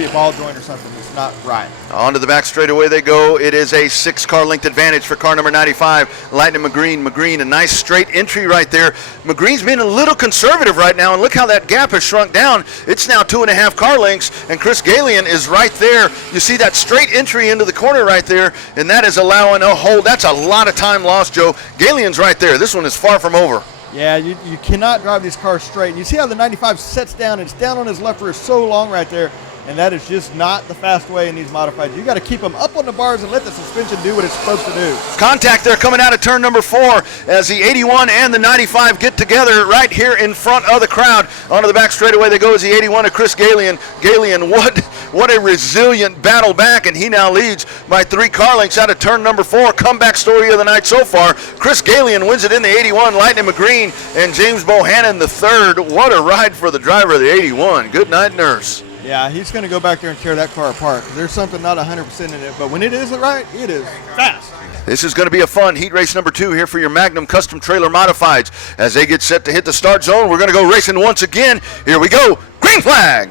a ball joint or something is not right. Onto the back straightaway they go. It is a 6-car length advantage for car number 95, Lightning McGreen. McGreen, a nice straight entry right there. McGreen's being a little conservative right now, and look how that gap has shrunk down. It's now 2.5 car lengths, and Chris Galian is right there. You see that straight entry into the corner right there, and that is allowing a hold. That's a lot of time lost, Joe. Galian's right there. This one is far from over. Yeah, you cannot drive these cars straight. You see how the 95 sets down, and it's down on his left rear so long right there, and that is just not the fast way in these modifieds. You got to keep them up on the bars and let the suspension do what it's supposed to do. Contact there coming out of turn number 4 as the 81 and the 95 get together right here in front of the crowd. Onto the back straightaway they go as the 81 of Chris Galian. Galian, what a resilient battle back, and he now leads by 3 car lengths out of turn number 4. Comeback story of the night so far. Chris Galian wins it in the 81, Lightning McGreen and James Bohannon the third. What a ride for the driver of the 81. Good night, nurse. Yeah, he's going to go back there and tear that car apart. There's something not 100% in it, but when it is right, it is fast. This is going to be a fun heat race number 2 here for your Magnum Custom Trailer Modifieds. As they get set to hit the start zone, we're going to go racing once again. Here we go. Green flag.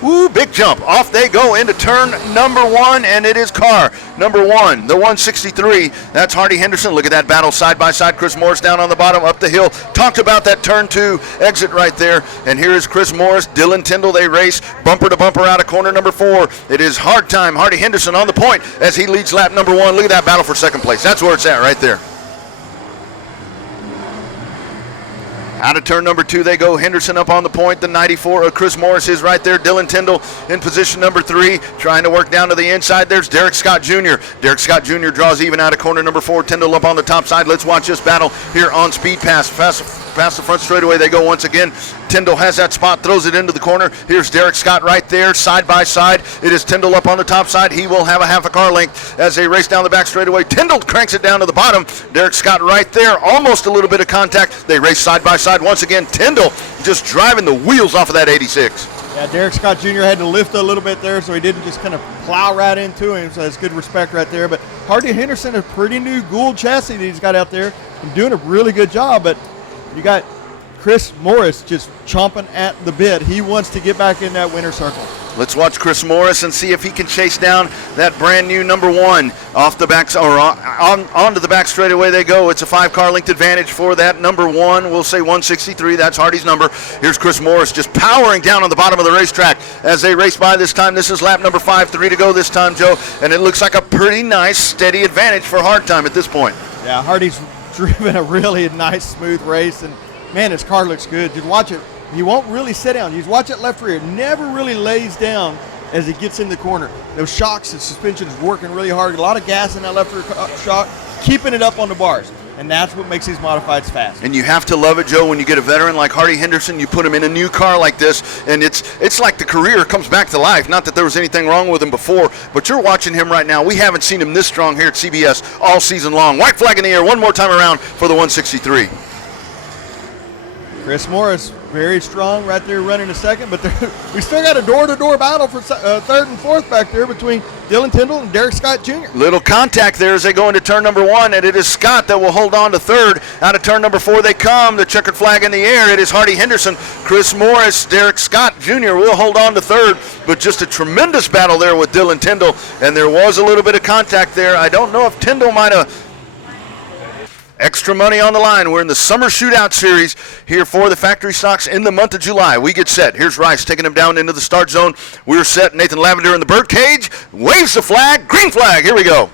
Woo, big jump. Off they go into turn number 1, and it is car number 1, the 163. That's Hardy Henderson. Look at that battle side by side. Chris Morris down on the bottom, up the hill. Talked about that turn 2 exit right there. And here is Chris Morris, Dylan Tyndall. They race bumper to bumper out of corner number 4. It is hard time. Hardy Henderson on the point as he leads lap number 1. Look at that battle for second place. That's where it's at right there. Out of turn number 2 they go. Henderson up on the point. The 94 of Chris Morris is right there. Dylan Tyndall in position number 3, trying to work down to the inside. There's Derek Scott Jr. Derek Scott Jr. draws even out of corner number 4. Tyndall up on the top side. Let's watch this battle here on Speed Pass. Past the front straightaway they go once again. Tyndall has that spot, throws it into the corner. Here's Derek Scott right there, side by side. It is Tyndall up on the top side. He will have a half a car length as they race down the back straightaway. Tyndall cranks it down to the bottom. Derek Scott right there, almost a little bit of contact. They race side by side once again. Tyndall just driving the wheels off of that 86. Yeah, Derek Scott Jr. had to lift a little bit there, so he didn't just kind of plow right into him, so that's good respect right there. But Hardy Henderson, a pretty new Gould chassis that he's got out there, and doing a really good job. But you got Chris Morris just chomping at the bit. He wants to get back in that winner's circle. Let's watch Chris Morris and see if he can chase down that brand new number 1 off the back, or onto the back straightaway they go. It's a 5-car length advantage for that number 1. We'll say 163. That's Hardy's number. Here's Chris Morris just powering down on the bottom of the racetrack as they race by this time. This is lap number 5, 3 to go this time, Joe, and it looks like a pretty nice, steady advantage for Hard Time at this point. Yeah, Hardy's driven a really nice, smooth race, and man, his car looks good. Just watch it. He won't really sit down. You watch that left rear. Never really lays down as he gets in the corner. Those shocks, the suspension is working really hard. A lot of gas in that left rear shock, keeping it up on the bars. And that's what makes these modifieds fast. And you have to love it, Joe, when you get a veteran like Hardy Henderson, you put him in a new car like this, and it's like the career comes back to life. Not that there was anything wrong with him before, but you're watching him right now. We haven't seen him this strong here at CBS all season long. White flag in the air one more time around for the 163. Chris Morris, very strong right there running a second, but we still got a door-to-door battle for third and fourth back there between Dylan Tyndall and Derek Scott Jr. Little contact there as they go into turn number 1, and it is Scott that will hold on to third. Out of turn number 4 they come, the checkered flag in the air. It is Hardy Henderson, Chris Morris, Derek Scott Jr. will hold on to third, but just a tremendous battle there with Dylan Tyndall, and there was a little bit of contact there. I don't know if Tyndall might have. Extra money on the line. We're in the Summer Shootout Series here for the factory stocks in the month of July. We get set. Here's Rice taking him down into the start zone. We're set. Nathan Lavender in the birdcage. Waves the flag. Green flag. Here we go.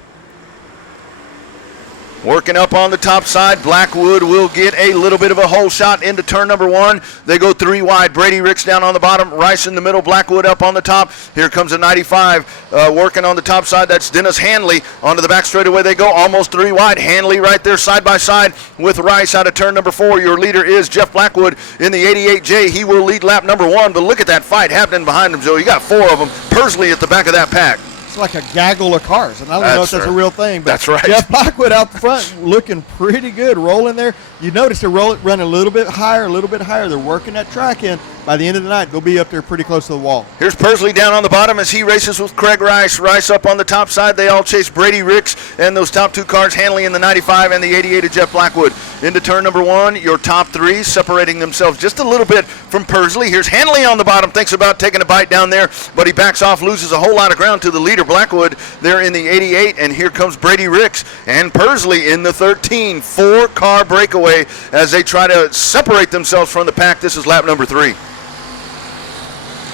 Working up on the top side, Blackwood will get a little bit of a hole shot into turn number 1. They go 3 wide. Brady Ricks down on the bottom, Rice in the middle, Blackwood up on the top. Here comes a 95 working on the top side. That's Dennis Hanley. Onto the back straightaway they go, almost 3 wide. Hanley right there side by side with Rice out of turn number 4. Your leader is Jeff Blackwood in the 88J. He will lead lap number 1, but look at that fight happening behind him, Joe. You got 4 of them. Pursley at the back of that pack. It's like a gaggle of cars, and I don't know if that's a real thing. But that's right. Jeff Blackwood out the front looking pretty good, rolling there. You notice they're running a little bit higher, They're working that track in. By the end of the night, they'll be up there pretty close to the wall. Here's Pursley down on the bottom as he races with Craig Rice. Rice up on the top side. They all chase Brady Ricks and those top 2 cars, Hanley in the 95 and the 88 of Jeff Blackwood. Into turn number 1, your top 3 separating themselves just a little bit from Pursley. Here's Hanley on the bottom, thinks about taking a bite down there, but he backs off, loses a whole lot of ground to the leader, Blackwood, there in the 88, and here comes Brady Ricks and Pursley in the 13. 4-car breakaway as they try to separate themselves from the pack. This is lap number 3.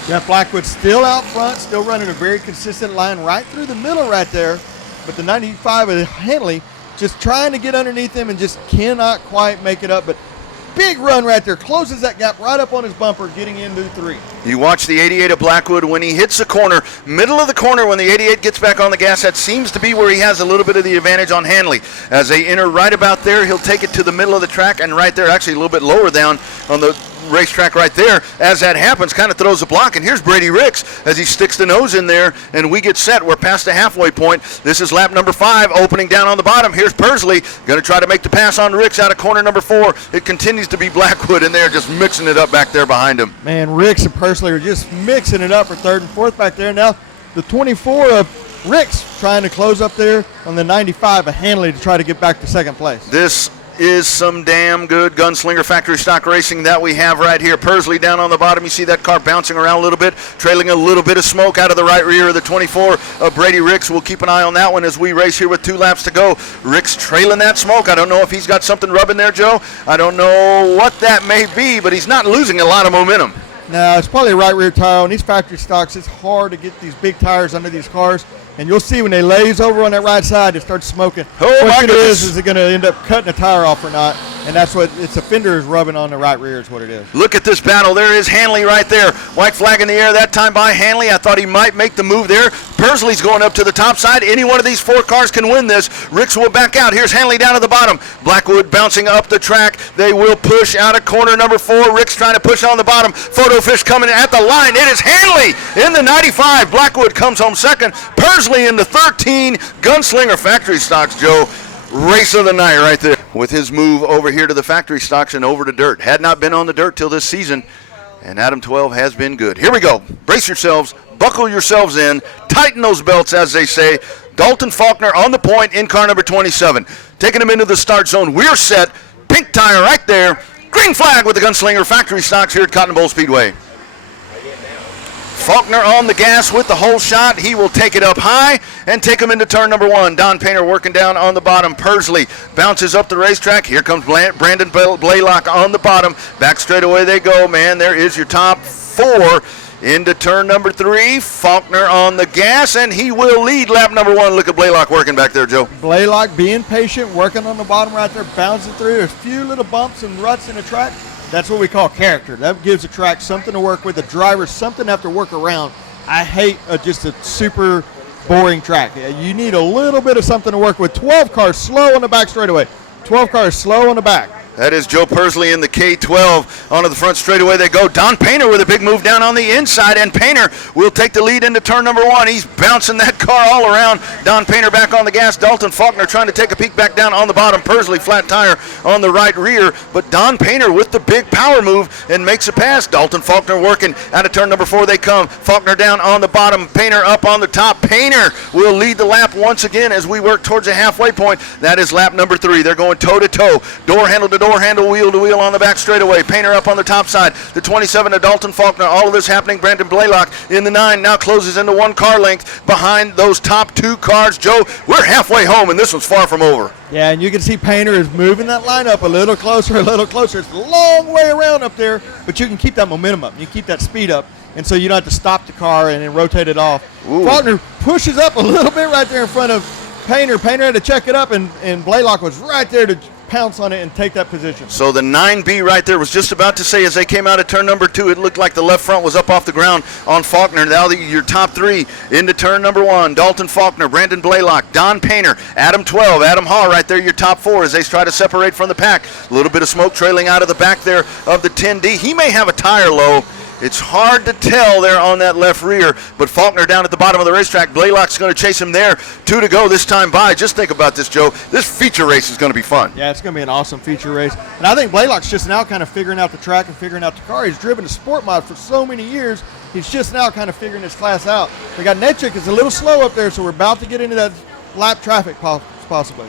Jeff Blackwood still out front, still running a very consistent line right through the middle right there. But the 95 of Hanley just trying to get underneath him and just cannot quite make it up. But big run right there, closes that gap right up on his bumper, getting into 3. You watch the 88 of Blackwood when he hits the corner, middle of the corner when the 88 gets back on the gas. That seems to be where he has a little bit of the advantage on Hanley. As they enter right about there, he'll take it to the middle of the track, and right there, actually a little bit lower down on the racetrack right there. As that happens, kind of throws a block, and here's Brady Ricks as he sticks the nose in there, and we get set. We're past the halfway point. This is lap number 5, opening down on the bottom. Here's Pursley, going to try to make the pass on Ricks out of corner number 4. It continues to be Blackwood in there, just mixing it up back there behind him. Man, Ricks and Pursley are just mixing it up for third and fourth back there. Now the 24 of Ricks trying to close up there on the 95 of Hanley to try to get back to second place. This is some damn good gunslinger factory stock racing that we have right here. Pursley down on the bottom. You see that car bouncing around a little bit, trailing a little bit of smoke out of the right rear of the 24 of Brady Ricks. We'll keep an eye on that one as we race here with 2 laps to go. Ricks trailing that smoke. I don't know if he's got something rubbing there, Joe. I don't know what that may be, but he's not losing a lot of momentum. No, it's probably a right rear tire. On these factory stocks, it's hard to get these big tires under these cars. And you'll see when they lays over on that right side, it starts smoking. Oh, my goodness. Is it going to end up cutting a tire off or not? And that's what it's a fender is rubbing on the right rear is what it is. Look at this battle. There is Hanley right there. White flag in the air that time by Hanley. I thought he might make the move there. Pursley's going up to the top side. Any one of these 4 cars can win this. Ricks will back out. Here's Hanley down at the bottom. Blackwood bouncing up the track. They will push out of corner number 4. Ricks trying to push on the bottom. Photo fish coming at the line. It is Hanley in the 95. Blackwood comes home second. Pursley in the 13. Gunslinger factory stocks, Joe. Race of the night right there with his move over here to the factory stocks and over to dirt. Had not been on the dirt till this season, and Adam 12 has been good. Here we go. Brace yourselves. Buckle yourselves in. Tighten those belts, as they say. Dalton Faulkner on the point in car number 27. Taking him into the start zone. We're set. Pink tire right there. Green flag with the Gunslinger Factory Stocks here at Cotton Bowl Speedway. Faulkner on the gas with the hole shot. He will take it up high and take him into turn number 1. Don Painter working down on the bottom. Pursley bounces up the racetrack. Here comes Brandon Blaylock on the bottom. Back straight away they go, man. There is your top 4 into turn number 3. Faulkner on the gas, and he will lead lap number 1. Look at Blaylock working back there, Joe. Blaylock being patient, working on the bottom right there, bouncing through. There's a few little bumps and ruts in the track. That's what we call character. That gives the track something to work with, the driver something to have to work around. I hate just a super boring track. You need a little bit of something to work with. 12 cars slow on the back straightaway. 12 cars slow on the back. That is Joe Pursley in the K12. Onto the front straightaway they go. Don Painter with a big move down on the inside, and Painter will take the lead into turn number 1. He's bouncing that car all around. Don Painter back on the gas. Dalton Faulkner trying to take a peek back down on the bottom. Pursley flat tire on the right rear, but Don Painter with the big power move and makes a pass. Dalton Faulkner working out of turn number 4 they come. Faulkner down on the bottom. Painter up on the top. Painter will lead the lap once again as we work towards the halfway point. That is lap number 3. They're going toe to toe. Door handle to door handle, wheel to wheel on the back straightaway. Painter up on the top side. The 27 to Dalton Faulkner. All of this happening. Brandon Blaylock in the 9 now closes into 1 car length behind those top 2 cars. Joe, we're halfway home, and this one's far from over. Yeah, and you can see Painter is moving that line up a little closer, a little closer. It's a long way around up there, but you can keep that momentum up. You keep that speed up, and so you don't have to stop the car and then rotate it off. Ooh. Faulkner pushes up a little bit right there in front of Painter. Painter had to check it up, and Blaylock was right there to pounce on it and take that position. So the 9B right there was just about to say as they came out of turn number 2, it looked like the left front was up off the ground on Faulkner. Now your top 3 into turn number 1. Dalton Faulkner, Brandon Blaylock, Don Painter, Adam 12, Adam Haw right there, your top 4 as they try to separate from the pack. A little bit of smoke trailing out of the back there of the 10D. He may have a tire low. It's hard to tell there on that left rear, but Faulkner down at the bottom of the racetrack. Blaylock's going to chase him there. 2 to go this time by. Just think about this, Joe. This feature race is going to be fun. Yeah, it's going to be an awesome feature race. And I think Blaylock's just now kind of figuring out the track and figuring out the car. He's driven a sport mod for so many years. He's just now kind of figuring his class out. We got Netchik is a little slow up there, so we're about to get into that lap traffic possibly.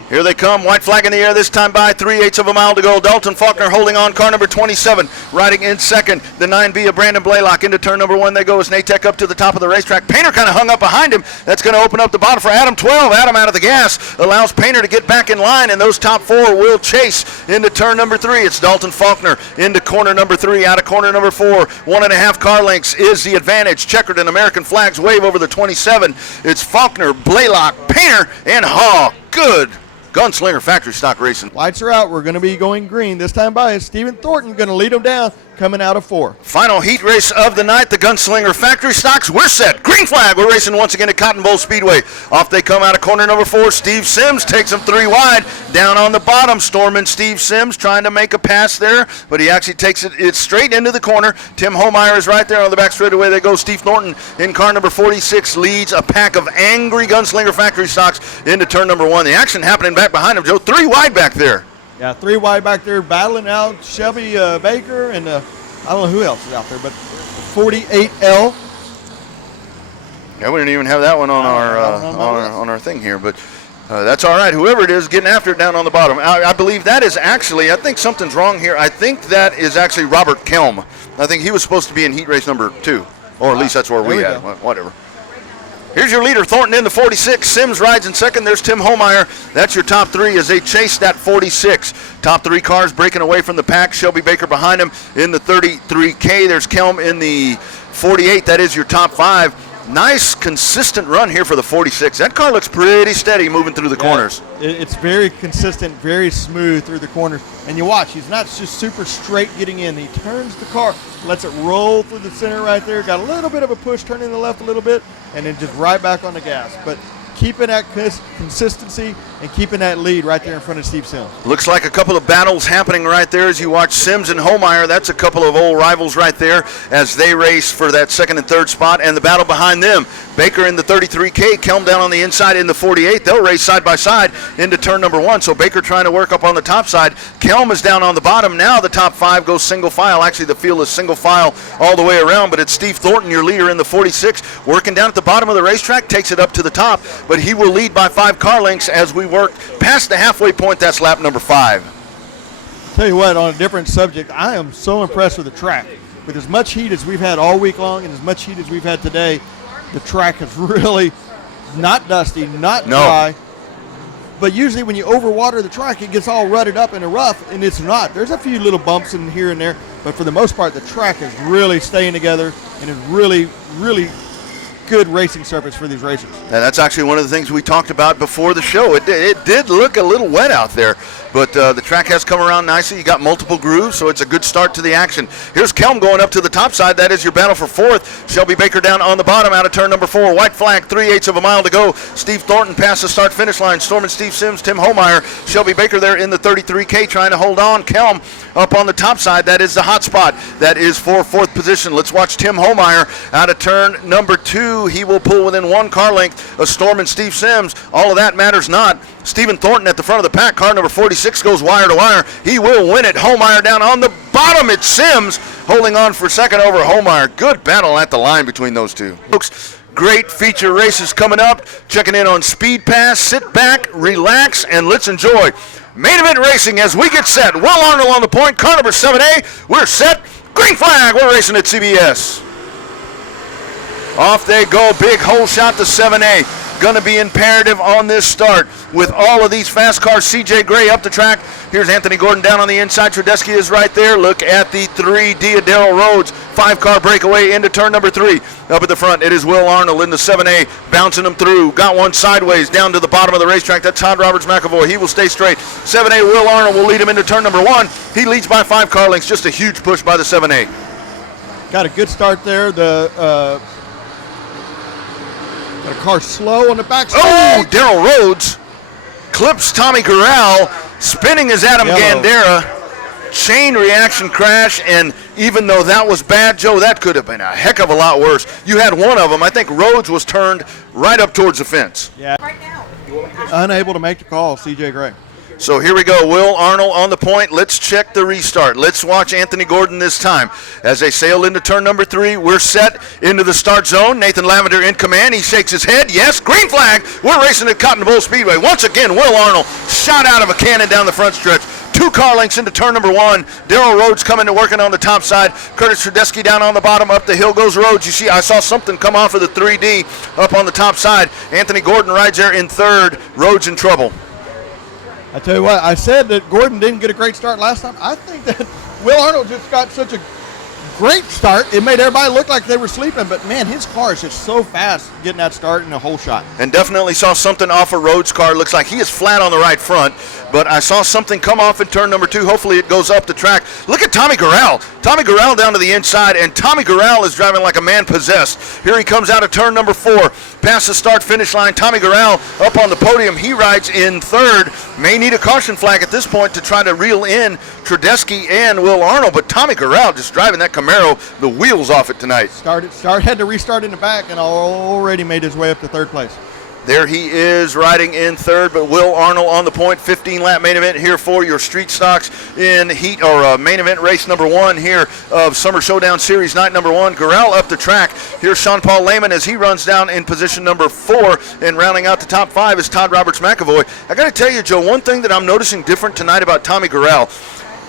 Here they come, white flag in the air this time by, 3/8 of a mile to go. Dalton Faulkner holding on, car number 27, riding in second. The 9B of Brandon Blaylock into turn number 1 they go as Natek up to the top of the racetrack. Painter kind of hung up behind him. That's going to open up the bottom for Adam 12. Adam out of the gas allows Painter to get back in line, and those top 4 will chase into turn number 3. It's Dalton Faulkner into corner number 3, out of corner number 4. 1.5 car lengths is the advantage. Checkered and American flags wave over the 27. It's Faulkner, Blaylock, Painter, and Haw. Good Gunslinger Factory Stock Racing. Lights are out. We're going to be going green this time by. Stephen Thornton going to lead them down, coming out of 4. Final heat race of the night, the Gunslinger Factory Stocks. We're set. Green flag. We're racing once again at Cotton Bowl Speedway. Off they come out of corner number 4. Steve Sims takes them 3 wide. Down on the bottom, Stormin Steve Sims trying to make a pass there, but he actually takes it straight into the corner. Tim Homeyer is right there on the back straightaway. They go. Steve Thornton in car number 46 leads a pack of angry Gunslinger Factory Stocks into turn number 1. The action happening back behind him, Joe. 3 wide back there. Yeah, 3 wide back there, battling out Shelby Baker, and I don't know who else is out there, but 48L. Yeah, we didn't even have that one on our thing here, but that's all right. Whoever it is getting after it down on the bottom. I believe that is actually, I think something's wrong here. I think that is actually Robert Kelm. I think he was supposed to be in heat race number 2, or at least that's where we had. Whatever. Here's your leader, Thornton in the 46. Sims rides in second. There's Tim Homeyer. That's your top 3 as they chase that 46. Top 3 cars breaking away from the pack. Shelby Baker behind him in the 33K. There's Kelm in the 48. That is your top 5. Nice, consistent run here for the 46. That car looks pretty steady moving through the corners. It's very consistent, very smooth through the corners. And you watch, he's not just super straight getting in. He turns the car, lets it roll through the center right there. Got a little bit of a push, turning to the left a little bit, and then just right back on the gas. But keeping that consistency and keeping that lead right there in front of Steve Sims. Looks like a couple of battles happening right there as you watch Sims and Homeyer. That's a couple of old rivals right there as they race for that 2nd and 3rd spot. And the battle behind them, Baker in the 33K, Kelm down on the inside in the 48. They'll race side by side into turn number 1. So Baker trying to work up on the top side. Kelm is down on the bottom. Now the top 5 goes single file. Actually, the field is single file all the way around, but it's Steve Thornton, your leader in the 46, working down at the bottom of the racetrack, takes it up to the top, but he will lead by 5 car lengths as we work past the halfway point. That's lap number 5. Tell you what, on a different subject, I am so impressed with the track. With as much heat as we've had all week long and as much heat as we've had today, the track is really not dusty, not dry. But usually when you overwater the track, it gets all rutted up in a rough, and it's not. There's a few little bumps in here and there, but for the most part, the track is really staying together and is really, really good racing surface for these races. And that's actually one of the things we talked about before the show. It did look a little wet out there, but the track has come around nicely. You got multiple grooves, so it's a good start to the action. Here's Kelm going up to the top side. That is your battle for fourth. Shelby Baker down on the bottom out of turn number 4. White flag, 3/8 of a mile to go. Steve Thornton past the start-finish line. Stormin' Steve Sims, Tim Homeyer. Shelby Baker there in the 33K trying to hold on. Kelm up on the top side. That is the hot spot. That is for fourth position. Let's watch Tim Homeyer out of turn number 2. He will pull within 1 car length of Stormin' Steve Sims. All of that matters not. Stephen Thornton at the front of the pack. Car number 46 goes wire to wire. He will win it. Homeyer down on the bottom. It's Sims holding on for second over Homeyer. Good battle at the line between those two. Folks, great feature races coming up. Checking in on Speed Pass. Sit back, relax, and let's enjoy main event racing as we get set. Will Arnold on the point. Car number 7A. We're set. Green flag. We're racing at CBS. Off they go. Big hole shot to 7A. Going to be imperative on this start with all of these fast cars. CJ Gray up the track. Here's Anthony Gordon down on the inside. Trudesky is right there. Look at the 3D of Darrell Rhodes. 5-car breakaway into turn number 3. Up at the front, it is Will Arnold in the 7A, bouncing them through. Got one sideways down to the bottom of the racetrack. That's Todd Roberts McAvoy. He will stay straight. 7A, Will Arnold will lead him into turn number 1. He leads by 5 car lengths. Just a huge push by the 7A. Got a good start there. Got a car slow on the backside. Oh, Darrell Rhodes clips Tommy Corral. Spinning is Adam Gandera. Chain reaction crash, and even though that was bad, Joe, that could have been a heck of a lot worse. You had one of them. I think Rhodes was turned right up towards the fence. Yeah. Right now. Unable to make the call, CJ Gray. So here we go. Will Arnold on the point. Let's check the restart. Let's watch Anthony Gordon this time. As they sail into turn number 3, we're set into the start zone. Nathan Lavender in command. He shakes his head. Yes, green flag. We're racing at Cotton Bowl Speedway. Once again, Will Arnold shot out of a cannon down the front stretch. 2 car lengths into turn number 1. Darrell Rhodes coming to working on the top side. Curtis Trudesky down on the bottom. Up the hill goes Rhodes. You see, I saw something come off of the 3D up on the top side. Anthony Gordon rides there in third. Rhodes in trouble. I tell you what, I said that Gordon didn't get a great start last time. I think that Will Arnold just got such a great start. It made everybody look like they were sleeping, but man, his car is just so fast getting that start in a whole shot. And definitely saw something off of Rhodes' car. Looks like he is flat on the right front, but I saw something come off in turn number 2. Hopefully it goes up the track. Look at Tommy Corral. Tommy Corral down to the inside, and Tommy Corral is driving like a man possessed. Here he comes out of turn number 4. Past the start-finish line. Tommy Corral up on the podium. He rides in third. May need a caution flag at this point to try to reel in Trudesky and Will Arnold, but Tommy Corral just driving that Camaro, the wheels off it tonight. Had to restart in the back and already made his way up to third place. There he is riding in third, but Will Arnold on the point. 15-lap main event here for your street stocks in heat or main event race number 1 here of Summer Showdown Series night number 1. Corral up the track. Here's Sean Paul Lehman as he runs down in position number 4, and rounding out the top 5 is Todd Roberts McAvoy. I got to tell you, Joe, one thing that I'm noticing different tonight about Tommy Corral.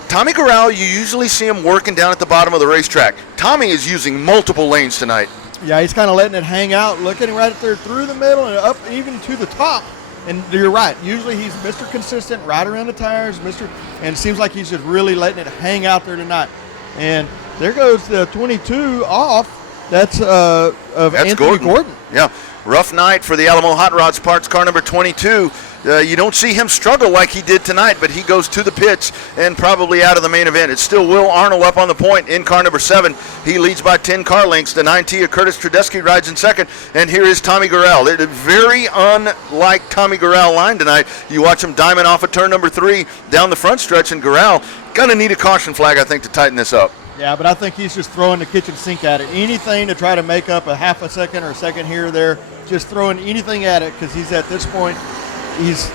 Tommy Corral, you usually see him working down at the bottom of the racetrack. Tommy is using multiple lanes tonight. Yeah, he's kind of letting it hang out, looking right there through the middle and up even to the top. And you're right. Usually he's Mr. Consistent, right around the tires, and it seems like he's just really letting it hang out there tonight. And there goes the 22 off. That's Anthony Gordon. Yeah, rough night for the Alamo Hot Rods Parts car number 22. You don't see him struggle like he did tonight, but he goes to the pits and probably out of the main event. It's still Will Arnold up on the point in car number 7. He leads by 10 car lengths. The 9T of Curtis Trudesky rides in second, and here is Tommy Corral. It's very unlike Tommy Corral line tonight. You watch him diamond off of turn number 3 down the front stretch, and Corral going to need a caution flag, I think, to tighten this up. Yeah, but I think he's just throwing the kitchen sink at it. Anything to try to make up a half a second or a second here or there, just throwing anything at it because he's at this point, he's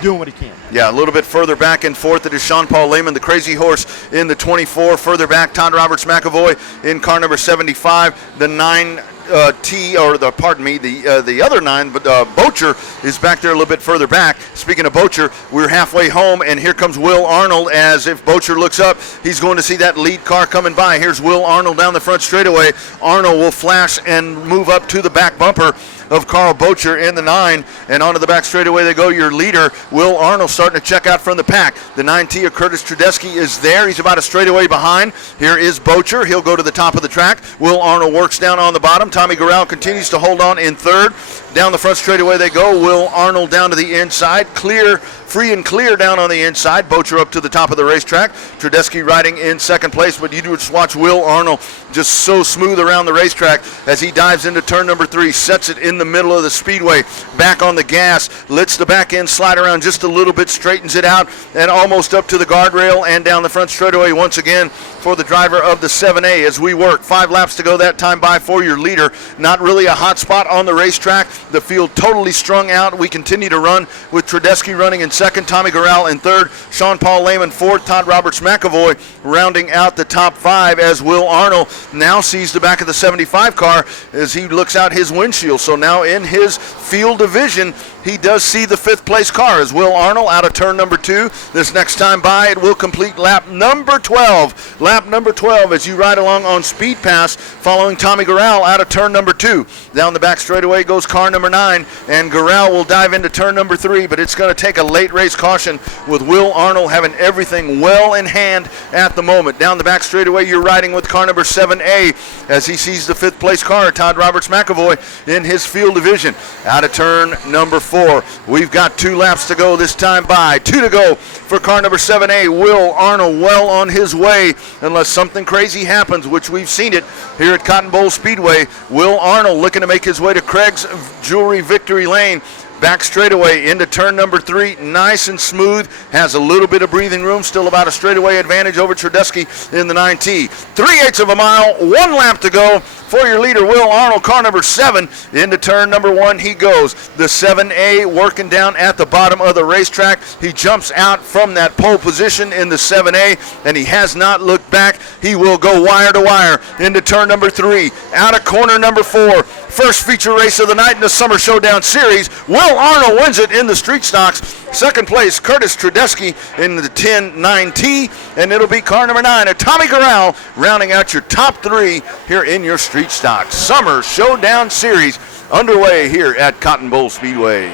doing what he can. Yeah, a little bit further back and forth, it is Sean Paul Lehman, the crazy horse in the 24. Further back, Todd Roberts McAvoy in car number 75. The 9 the other 9, but Bocher is back there a little bit further back. Speaking of Bocher, we're halfway home, and here comes Will Arnold. As if Bocher looks up, he's going to see that lead car coming by. Here's Will Arnold down the front straightaway. Arnold will flash and move up to the back bumper of Carl Bocher in the 9, and onto the back straightaway they go. Your leader, Will Arnold, starting to check out from the pack. The 9T of Curtis Trudesky is there. He's about a straightaway behind. Here is Bocher. He'll go to the top of the track. Will Arnold works down on the bottom. Tommy Garrell continues to hold on in third. Down the front straightaway they go. Will Arnold down to the inside. Free and clear down on the inside. Bocher up to the top of the racetrack. Trudesky riding in second place, but you just watch Will Arnold just so smooth around the racetrack as he dives into turn number 3, sets it in the middle of the speedway, back on the gas, lets the back end slide around just a little bit, straightens it out, and almost up to the guardrail and down the front straightaway once again for the driver of the 7A as we work. 5 laps to go that time by for your leader. Not really a hot spot on the racetrack. The field totally strung out. We continue to run with Trudesky running in second, Tommy Garrell in third, Sean Paul Lehman fourth, Todd Roberts McAvoy rounding out the top 5 as Will Arnold now sees the back of the 75 car as he looks out his windshield. So now in his field division, he does see the 5th place car as Will Arnold out of turn number 2. This next time by, it will complete lap number 12. Lap number 12 as you ride along on Speed Pass following Tommy Garrell out of turn number 2. Down the back straightaway goes car number 9, and Garrell will dive into turn number 3, but it's going to take a late race caution with Will Arnold having everything well in hand at the moment. Down the back straightaway, you're riding with car number 7A as he sees the 5th place car, Todd Roberts McAvoy, in his field division. Out of turn number 4. We've got 2 laps to go this time by. 2 to go for car number 7A. Will Arnold well on his way unless something crazy happens, which we've seen it here at Cotton Bowl Speedway. Will Arnold looking to make his way to Craig's Jewelry Victory Lane. Back straightaway into turn number 3, nice and smooth, has a little bit of breathing room, still about a straightaway advantage over Trudesky in the 9T. 3/8 of a mile, 1 lap to go for your leader, Will Arnold, car number 7. Into turn number 1 he goes. The 7A working down at the bottom of the racetrack. He jumps out from that pole position in the 7A, and he has not looked back. He will go wire to wire into turn number 3, out of corner number 4. First feature race of the night in the Summer Showdown Series. Will Arnold wins it in the street stocks. Second place, Curtis Trudesky in the 10-9T, and it'll be car number 9 of Tommy Garrell rounding out your top 3 here in your street stocks. Summer Showdown Series underway here at Cotton Bowl Speedway.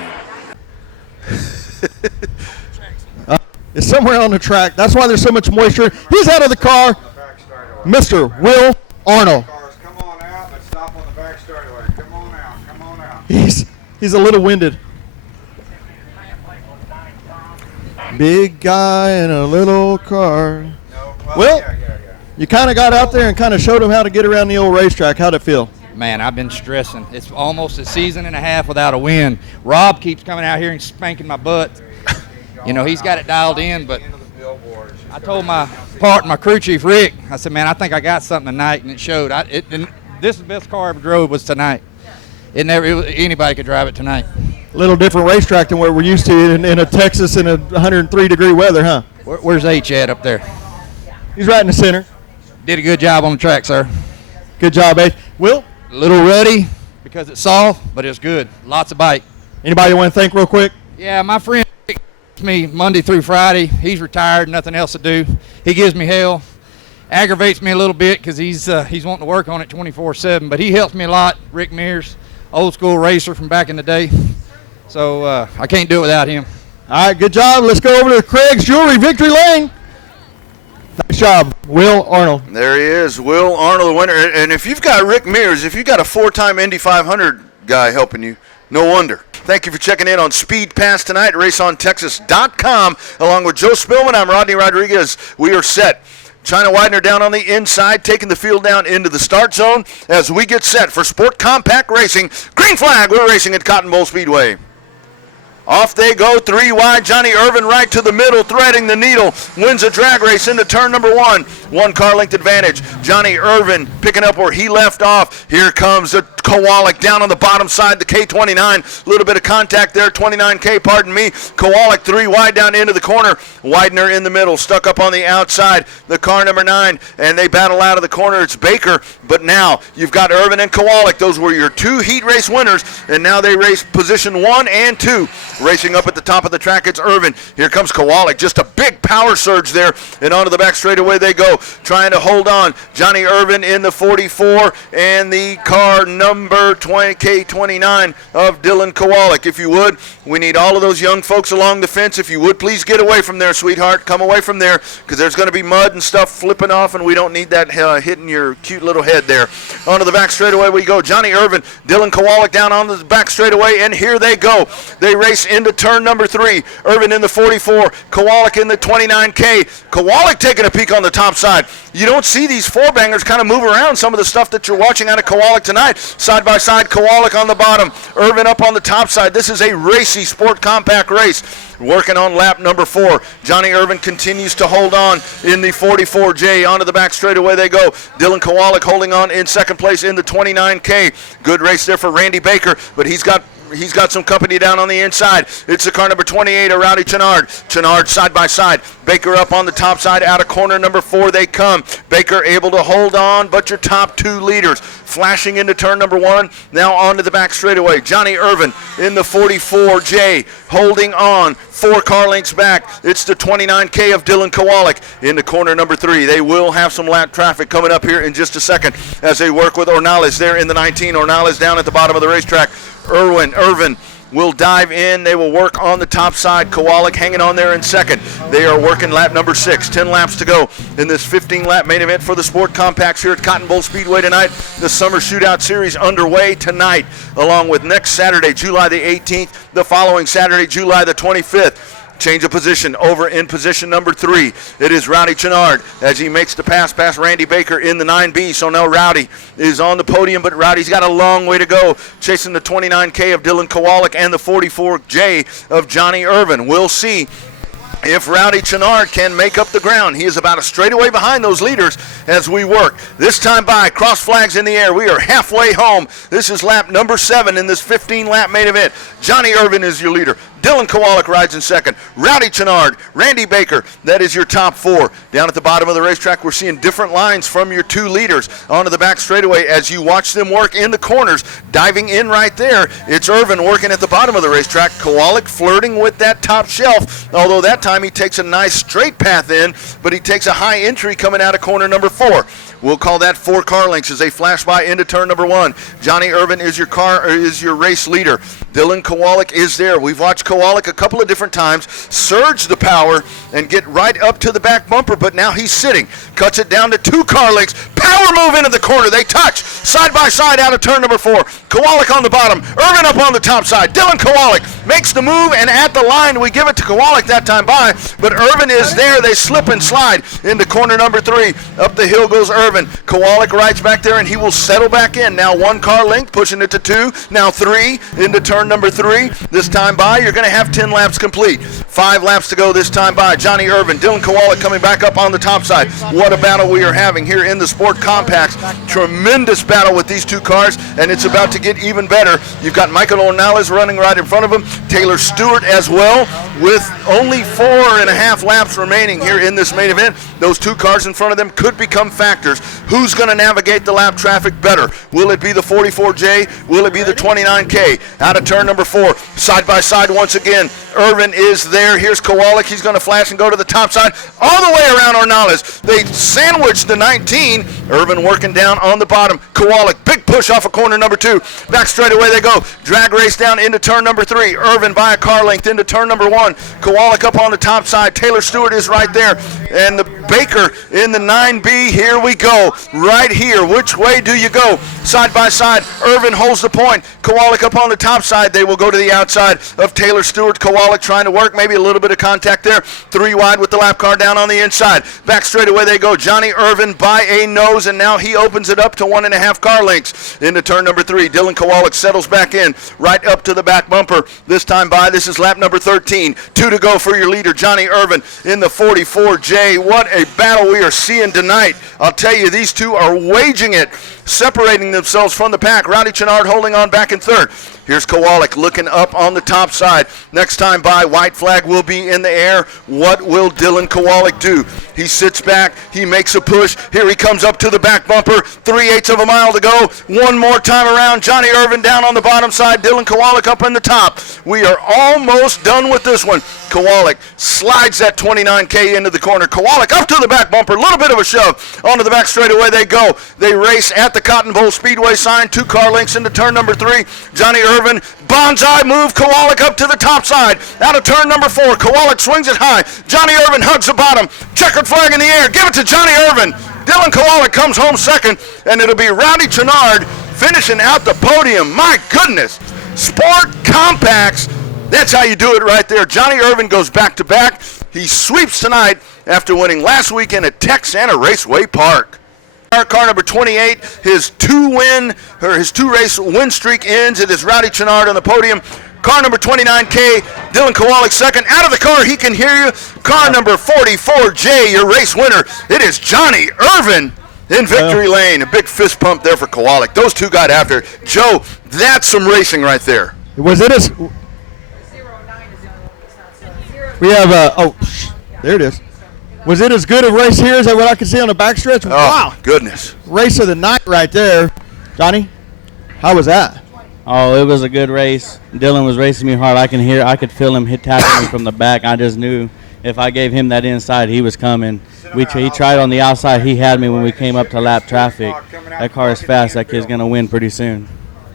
It's somewhere on the track. That's why there's so much moisture. He's out of the car. Mr. Will Arnold. He's a little winded. Big guy in a little car. Well, you kind of got out there and kind of showed him how to get around the old racetrack. How'd it feel? Man, I've been stressing. It's almost a season and a half without a win. Rob keeps coming out here and spanking my butt. You know, he's got it dialed in, but I told my crew chief, Rick, I said, man, I think I got something tonight, and it showed. This is the best car I ever drove was tonight. Anybody could drive it tonight. A little different racetrack than what we're used to in a Texas in a 103-degree weather, huh? Where's H at up there? He's right in the center. Did a good job on the track, sir. Good job, H. Will? A little ruddy because it's soft, but it's good. Lots of bite. Anybody you want to thank real quick? Yeah, my friend me Monday through Friday. He's retired, nothing else to do. He gives me hell. Aggravates me a little bit because he's wanting to work on it 24/7, but he helps me a lot. Rick Mears, old school racer from back in the day. So I can't do it without him. All right, good job. Let's go over to Craig's Jewelry Victory Lane. Nice job, Will Arnold. There he is, Will Arnold, the winner. And if you've got Rick Mears, if you've got a 4-time Indy 500 guy helping you, no wonder. Thank you for checking in on Speed Pass tonight at RaceOnTexas.com. Along with Joe Spillman, I'm Rodney Rodriguez. We are set. China Widener down on the inside, taking the field down into the start zone as we get set for Sport Compact Racing. Green flag, we're racing at Cotton Bowl Speedway. Off they go, 3 wide. Johnny Irvin right to the middle, threading the needle. Wins a drag race into turn number 1. 1 car length advantage. Johnny Irvin picking up where he left off. Here comes the Kowalik down on the bottom side, the K29. A little bit of contact there, 29K, pardon me. Kowalik 3 wide down into the corner. Widener in the middle, stuck up on the outside. The car number 9, and they battle out of the corner. It's Baker, but now you've got Irvin and Kowalik. Those were your 2 heat race winners, and now they race position 1 and 2. Racing up at the top of the track, it's Irvin. Here comes Kowalik, just a big power surge there, and onto the back straightaway they go, trying to hold on. Johnny Irvin in the 44, and the car number 20, K29 of Dylan Kowalik. If you would, we need all of those young folks along the fence. If you would, please get away from there, sweetheart. Come away from there, because there's going to be mud and stuff flipping off, and we don't need that hitting your cute little head there. Onto the back straightaway we go. Johnny Irvin, Dylan Kowalik down on the back straightaway, and here they go. They race into turn number 3. Irvin in the 44, Kowalik in the 29K. Kowalik taking a peek on the top side. You don't see these four-bangers kind of move around some of the stuff that you're watching out of Kowalik tonight. Side by side, Kowalik on the bottom, Irvin up on the top side. This is a racy sport compact race. Working on lap number 4. Johnny Irvin continues to hold on in the 44J. Onto the back straightaway they go. Dylan Kowalik holding on in second place in the 29K. Good race there for Randy Baker, but he's got some company down on the inside. It's the car number 28, a Rowdy Chenard. Chenard side by side. Baker up on the top side. Out of corner number 4 they come. Baker able to hold on, but your top 2 leaders flashing into turn number 1. Now onto the back straightaway. Johnny Irvin in the 44J holding on. 4 car lengths back. It's the 29K of Dylan Kowalik in the corner number 3. They will have some lap traffic coming up here in just a second as they work with Ornales there in the 19. Ornales down at the bottom of the racetrack. Irvin will dive in. They will work on the top side. Kowalik hanging on there in second. They are working lap number 6. 10 laps to go in this 15-lap main event for the Sport Compacts here at Cotton Bowl Speedway tonight. The Summer Shootout Series underway tonight, along with next Saturday, July the 18th, the following Saturday, July the 25th. Change of position over in position number 3. It is Rowdy Chenard as he makes the pass past Randy Baker in the 9B. So now Rowdy is on the podium, but Rowdy's got a long way to go, chasing the 29K of Dylan Kowalik and the 44J of Johnny Irvin. We'll see if Rowdy Chenard can make up the ground. He is about a straightaway behind those leaders as we work. This time by, cross flags in the air. We are halfway home. This is lap number 7 in this 15-lap main event. Johnny Irvin is your leader. Dylan Kowalik rides in second. Rowdy Chenard, Randy Baker, that is your top 4. Down at the bottom of the racetrack, we're seeing different lines from your 2 leaders. Onto the back straightaway as you watch them work in the corners. Diving in right there, it's Irvin working at the bottom of the racetrack. Kowalik flirting with that top shelf, although that time he takes a nice straight path in, but he takes a high entry coming out of corner number 4. We'll call that 4 car lengths as they flash by into turn number 1. Johnny Irvin is your race leader. Dylan Kowalik is there. We've watched Kowalik a couple of different times surge the power and get right up to the back bumper, but now he's sitting. Cuts it down to 2 car lengths. Power move into the corner. They touch side by side out of turn number 4. Kowalik on the bottom. Irvin up on the top side. Dylan Kowalik makes the move, and at the line we give it to Kowalik that time by, but Irvin is there. They slip and slide into corner number 3. Up the hill goes Irvin. Kowalik rides back there, and he will settle back in. Now 1 car length, pushing it to 2. Now 3 into turn number 3. This time by, you're going to have 10 laps complete. 5 laps to go this time by. Johnny Irvin, Dylan Kowalik coming back up on the top side. What a battle we are having here in the Sport Compacts. Tremendous battle with these 2 cars, and it's about to get even better. You've got Michael Ornales running right in front of him. Taylor Stewart as well, with only 4.5 laps remaining here in this main event. Those 2 cars in front of them could become factors. Who's going to navigate the lap traffic better? Will it be the 44J? Will it be the 29K? Out of turn number 4, side by side once again. Irvin is there. Here's Kowalik. He's going to flash and go to the top side all the way around Ornales. They sandwiched the 19. Irvin working down on the bottom. Kowalik, big push off of corner number 2. Back straight away they go. Drag race down into turn number 3. Irvin by a car length into turn number 1. Kowalik up on the top side. Taylor Stewart is right there. And the Baker in the 9B. Here we go. Right here. Which way do you go? Side by side. Irvin holds the point. Kowalik up on the top side. They will go to the outside of Taylor Stewart. Kowalik Kowalik trying to work, maybe a little bit of contact there. 3 wide with the lap car down on the inside. Back straightaway they go. Johnny Irvin by a nose, and now he opens it up to 1.5 car lengths into turn number 3. Dylan Kowalik settles back in right up to the back bumper. This time by, this is lap number 13. 2 to go for your leader, Johnny Irvin in the 44J. What a battle we are seeing tonight. I'll tell you, these two are waging it, separating themselves from the pack. Rowdy Chenard holding on back in third. Here's Kowalik looking up on the top side. Next time by, white flag will be in the air. What will Dylan Kowalik do? He sits back. He makes a push. Here he comes up to the back bumper. 3/8 of a mile to go. One more time around. Johnny Irvin down on the bottom side. Dylan Kowalik up in the top. We are almost done with this one. Kowalik slides that 29K into the corner. Kowalik up to the back bumper. A little bit of a shove. Onto the back straightaway they go. They race at the Cotton Bowl Speedway sign. 2 car lengths into turn number 3. Johnny Irvin, bonsai move. Kowalik up to the top side. Out of turn number 4. Kowalik swings it high. Johnny Irvin hugs the bottom. Checkered flag in the air. Give it to Johnny Irvin. Dylan Kowalik comes home second, and it'll be Rowdy Chenard finishing out the podium. My goodness. Sport Compacts. That's how you do it right there. Johnny Irvin goes back-to-back. He sweeps tonight after winning last weekend at Texana Raceway Park. Car number 28, his 2-race win streak ends. It is Rowdy Chenard on the podium. Car number 29K, Dylan Kowalik second. Out of the car, he can hear you. Car number 44J, your race winner. It is Johnny Irvin in victory lane. A big fist pump there for Kowalik. Those two got after it. Joe, that's some racing right there. Was it as... We have there it is. Was it as good a race here as what I could see on the backstretch? Oh, wow. Goodness. Race of the night right there. Johnny, how was that? Oh, it was a good race. Dylan was racing me hard. I could feel him tapping me from the back. I just knew if I gave him that inside, he was coming. He tried on the outside. He had me when we came up to lap traffic. That car is fast. That kid's going to win pretty soon.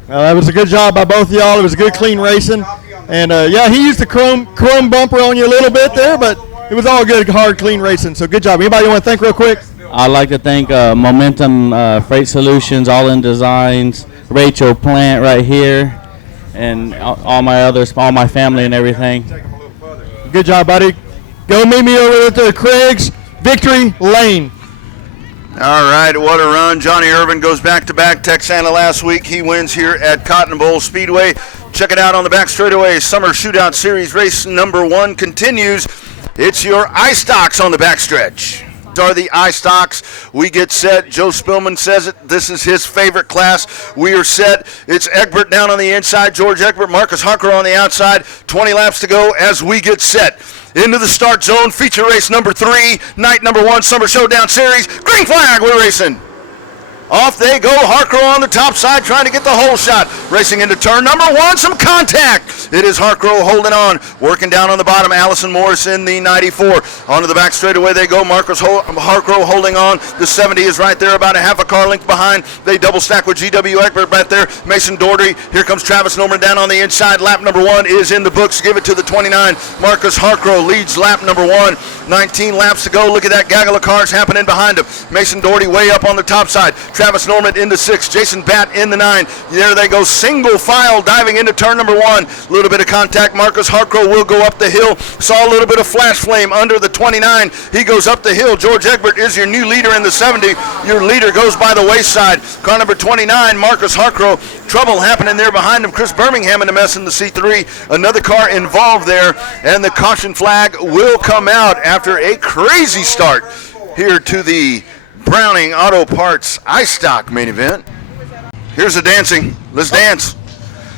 Well, that was a good job by both of y'all. It was good, clean racing. And, yeah, he used the chrome bumper on you a little bit there, but it was all good, hard, clean racing. So good job. Anybody want to thank real quick? I'd like to thank Momentum Freight Solutions, All In Designs, Rachel Plant right here, and all my family and everything. Good job, buddy. Go meet me over at the Craig's Victory Lane. All right, what a run. Johnny Irvin goes back-to-back. Texana last week. He wins here at Cotton Bowl Speedway. Check it out on the back straightaway. Summer Shootout Series race number 1 continues. It's your iStocks on the backstretch. Are the iStocks. We get set. Joe Spillman says it. This is his favorite class. We are set. It's Egbert down on the inside. George Egbert, Marcus Hucker on the outside. 20 laps to go as we get set. Into the start zone. Feature race number 3. Night number 1. Summer Showdown Series. Green flag. We're racing. Off they go. Harcrow on the top side trying to get the hole shot. Racing into turn number 1. Some contact. It is Harcrow holding on. Working down on the bottom. Allison Morris in the 94. Onto the back straightaway they go. Harcrow holding on. The 70 is right there about a half a car length behind. They double stack with G.W. Egbert right there. Mason Doherty. Here comes Travis Norman down on the inside. Lap number 1 is in the books. Give it to the 29. Marcus Harcrow leads lap number 1. 19 laps to go. Look at that gaggle of cars happening behind him. Mason Doherty way up on the top side. Travis Norman in the 6, Jason Batt in the 9. There they go, single file diving into turn number 1. A little bit of contact. Marcus Harcrow will go up the hill. Saw a little bit of flash flame under the 29. He goes up the hill. George Egbert is your new leader in the 70. Your leader goes by the wayside. Car number 29, Marcus Harcrow. Trouble happening there behind him. Chris Birmingham in the mess in the C3. Another car involved there, and the caution flag will come out after a crazy start here to the Browning Auto Parts iStock main event. Here's the dancing. Let's dance.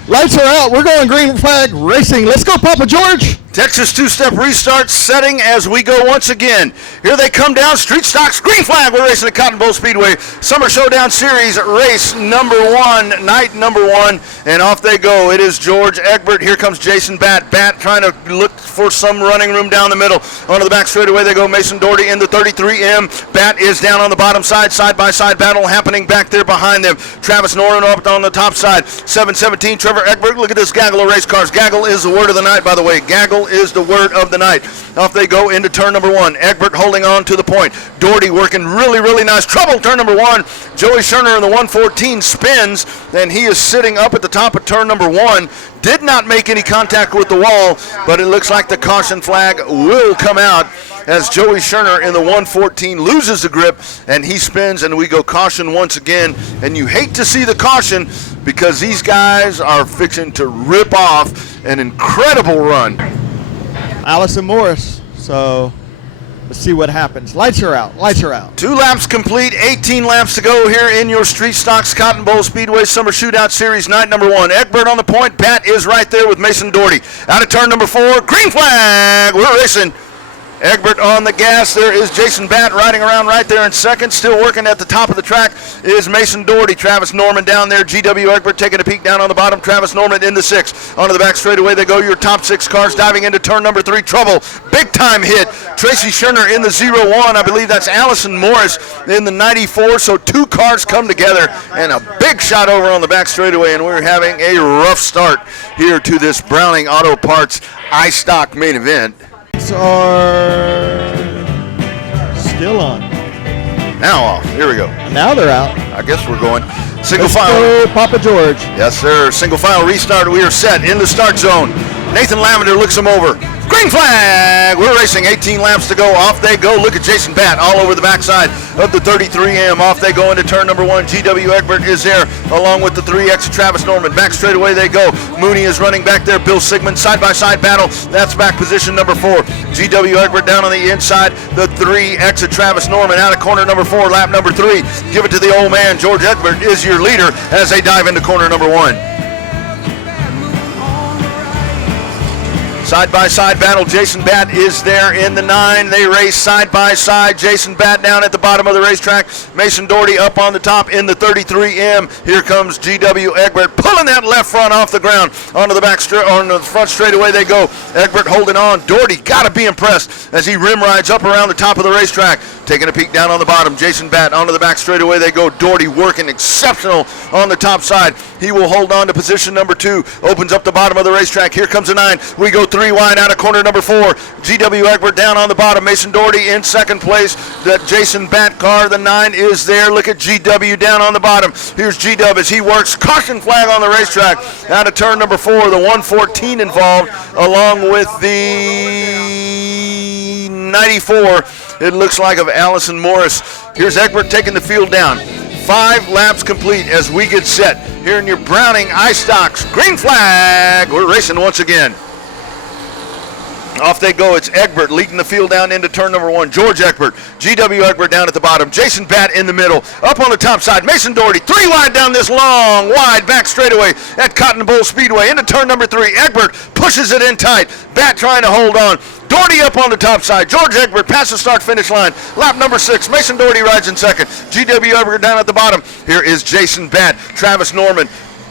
Lights are out. We're going green flag racing. Let's go, Papa George. Texas two-step restart setting as we go once again. Here they come down. Street stocks. Green flag. We're racing at Cotton Bowl Speedway. Summer Showdown Series race number 1. Night number 1. And off they go. It is George Egbert. Here comes Jason Batt. Batt trying to look for some running room down the middle. Onto the back straightaway they go. Mason Doherty in the 33M. Batt is down on the bottom side. Side-by-side battle happening back there behind them. Travis Norman up on the top side. 717. Trevor Egbert. Look at this gaggle of race cars. Gaggle is the word of the night, by the way. Gaggle battle is the word of the night. Off they go into turn number 1. Egbert holding on to the point. Doherty working really, really nice. Trouble, turn number 1. Joey Scherner in the 114 spins, and he is sitting up at the top of turn number 1. Did not make any contact with the wall, but it looks like the caution flag will come out as Joey Scherner in the 114 loses the grip, and he spins, and we go caution once again. And you hate to see the caution because these guys are fixing to rip off an incredible run. Allison Morris. So let's see what happens. Lights are out. Lights are out. 2 laps complete, 18 laps to go here in your Street Stocks Cotton Bowl Speedway Summer Shootout Series night number 1. Egbert on the point. Pat is right there with Mason Doherty. Out of turn number 4. Green flag. We're racing. Egbert on the gas. There is Jason Batt riding around right there in second. Still working at the top of the track is Mason Doherty. Travis Norman down there. GW Egbert taking a peek down on the bottom. Travis Norman in the 6. Onto the back straightaway they go. Your top 6 cars diving into turn number 3. Trouble. Big time hit. Tracy Scherner in the 01. I believe that's Allison Morris in the 94. So 2 cars come together and a big shot over on the back straightaway. And we're having a rough start here to this Browning Auto Parts iStock main event. Are still on. Now off. Here we go. Now they're out. I guess we're going. Single Let's file. go, Papa George. Yes, sir. Single file restart. We are set in the start zone. Nathan Lavender looks him over. Green flag! We're racing 18 laps to go. Off they go. Look at Jason Batt all over the backside of the 33M. Off they go into turn number 1. GW Egbert is there along with the 3X of Travis Norman. Back straight away they go. Mooney is running back there. Bill Sigmund side-by-side battle. That's back position number 4. GW Egbert down on the inside. The 3X of Travis Norman out of corner number 4. Lap number 3. Give it to the old man. George Egbert is your leader as they dive into corner number 1. Side-by-side battle. Jason Batt is there in the 9. They race side-by-side. Jason Batt down at the bottom of the racetrack. Mason Doherty up on the top in the 33M. Here comes GW Egbert pulling that left front off the ground. Onto the on the front straightaway they go. Egbert holding on. Doherty got to be impressed as he rim rides up around the top of the racetrack. Taking a peek down on the bottom. Jason Batt onto the back straightaway they go. Doherty working exceptional on the top side. He will hold on to position number 2. Opens up the bottom of the racetrack. Here comes a 9. We go 3 wide out of corner number 4. GW Egbert down on the bottom. Mason Doherty in second place. That Jason Batt car, the 9, is there. Look at GW down on the bottom. Here's GW as he works. Caution flag on the racetrack. Out of turn number 4. The 114 involved along with the 94. It looks like of Allison Morris. Here's Egbert taking the field down. 5 laps complete as we get set here in your Browning iStocks. Green flag. We're racing once again. Off they go. It's Egbert leading the field down into turn number 1. George Egbert. GW Egbert down at the bottom. Jason Batt in the middle. Up on the top side. Mason Doherty. 3 wide down this long, wide back straightaway at Cotton Bowl Speedway. Into turn number 3. Egbert pushes it in tight. Batt trying to hold on. Doherty up on the top side. George Egbert past the start-finish line. Lap number 6. Mason Doherty rides in second. GW Egbert down at the bottom. Here is Jason Batt. Travis Norman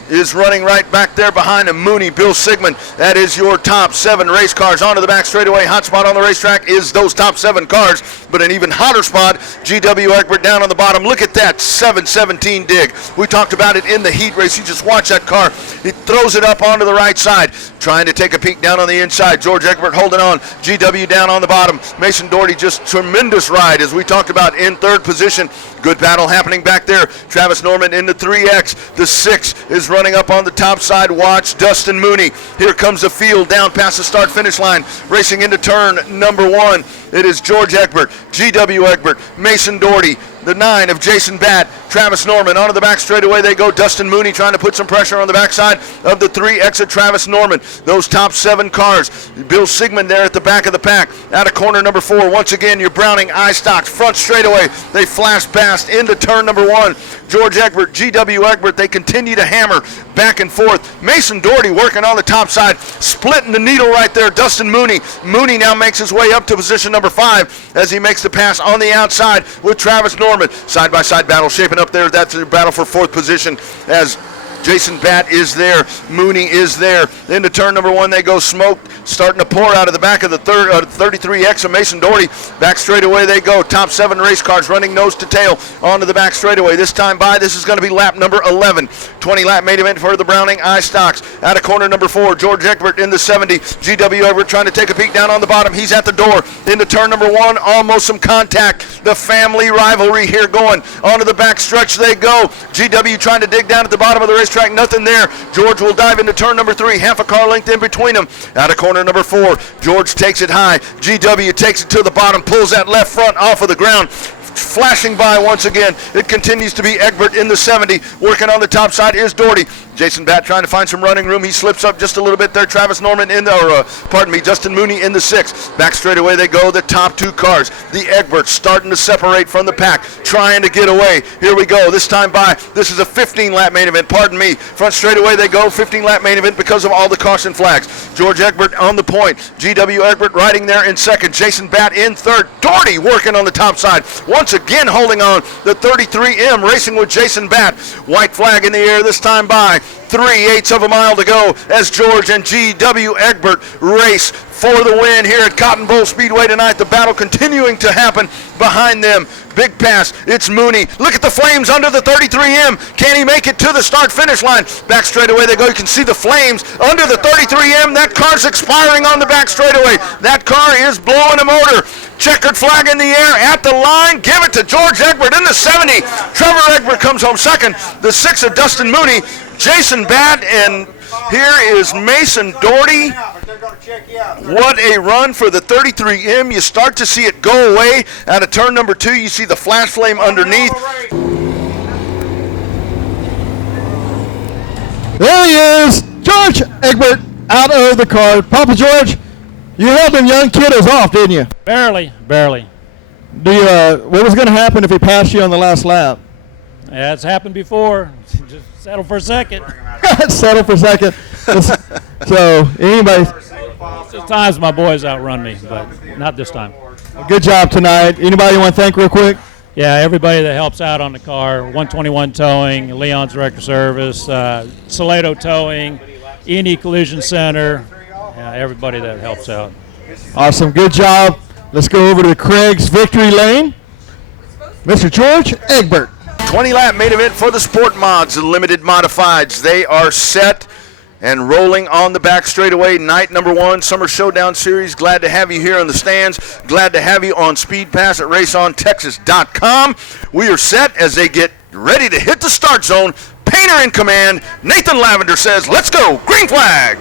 is running right back there behind him. Mooney, Bill Sigmund. That is your top 7 race cars. Onto the back straightaway. Hot spot on the racetrack is those top 7 cars, but an even hotter spot. GW Egbert down on the bottom. Look at that 717 dig. We talked about it in the heat race. You just watch that car. It throws it up onto the right side. Trying to take a peek down on the inside. George Egbert holding on. GW down on the bottom. Mason Doherty just tremendous ride as we talked about in third position. Good battle happening back there. Travis Norman in the 3X. The 6 is running up on the top side. Watch Dustin Mooney. Here comes the field down past the start-finish line. Racing into turn number 1. It is George Egbert, GW Egbert, Mason Doherty, the 9 of Jason Batt, Travis Norman. Onto the back straightaway they go. Dustin Mooney trying to put some pressure on the backside of the 3X of Travis Norman. Those top 7 cars. Bill Sigmund there at the back of the pack. Out of corner number 4. Once again, your Browning iStocks front straightaway. They flash past into turn number 1. George Egbert, GW Egbert, they continue to hammer back and forth. Mason Doherty working on the top side, splitting the needle right there. Dustin Mooney. Mooney now makes his way up to position number 5 as he makes the pass on the outside with Travis Norman. Side-by-side battle shaping up there. That's a battle for 4th position as Jason Batt is there. Mooney is there. Into turn number 1 they go. Smoke starting to pour out of the back of the 33X of Mason Doherty. Back straightaway they go. Top 7 race cars running nose to tail onto the back straightaway. This time by, this is going to be lap number 11. 20-lap main event for the Browning iStocks. Out of corner number 4, George Egbert in the 70. GW Egbert trying to take a peek down on the bottom. He's at the door. Into turn number 1, almost some contact. The family rivalry here going. Onto the back stretch they go. GW trying to dig down at the bottom of the racetrack. Nothing there. George will dive into turn number 3. Half a car length in between them. Out of corner number 4, George takes it high. GW takes it to the bottom. Pulls that left front off of the ground. Flashing by once again. It continues to be Egbert in the 70. Working on the top side is Doherty. Jason Batt trying to find some running room. He slips up just a little bit there. Travis Norman in the, Justin Mooney in the 6. Back straightaway they go. The top 2 cars. The Egberts starting to separate from the pack. Trying to get away. Here we go. This time by. This is a 15-lap main event. Pardon me. Front straightaway they go. 15-lap main event because of all the caution flags. George Egbert on the point. GW Egbert riding there in second. Jason Batt in third. Doherty working on the top side. Once again holding on. The 33M racing with Jason Batt. White flag in the air this time by. 3/8 of a mile to go as George and GW Egbert race for the win here at Cotton Bowl Speedway tonight. The battle continuing to happen behind them. Big pass. It's Mooney. Look at the flames under the 33M. Can he make it to the start-finish line? Back straightaway they go. You can see the flames under the 33M. That car's expiring on the back straightaway. That car is blowing a motor. Checkered flag in the air at the line. Give it to George Egbert in the 70. Trevor Egbert comes home second. The 6 of Dustin Mooney. Jason Batt, and here is Mason Doherty. What a run for the 33M. You start to see it go away out of turn number 2. You see the flash flame underneath. There he is, George Egbert out of the car. Papa George, you held them young kiddos off, didn't you? Barely. What was going to happen if he passed you on the last lap? Yeah, it's happened before. Just settle for a second. Settle for a second. So, anybody. Sometimes my boys outrun me, but not this time. Good job tonight. Anybody you want to thank real quick? Yeah, everybody that helps out on the car. 121 Towing, Leon's Record Service, Salado Towing, E&E Collision Center. Yeah, everybody that helps out. Awesome. Good job. Let's go over to Craig's Victory Lane. Mr. George Egbert. 20-lap main event for the Sport Mods, the limited modifieds. They are set and rolling on the back straightaway. Night number 1, Summer Showdown Series. Glad to have you here in the stands. Glad to have you on Speed Pass at RaceOnTexas.com. We are set as they get ready to hit the start zone. Painter in command. Nathan Lavender says, let's go. Green flag.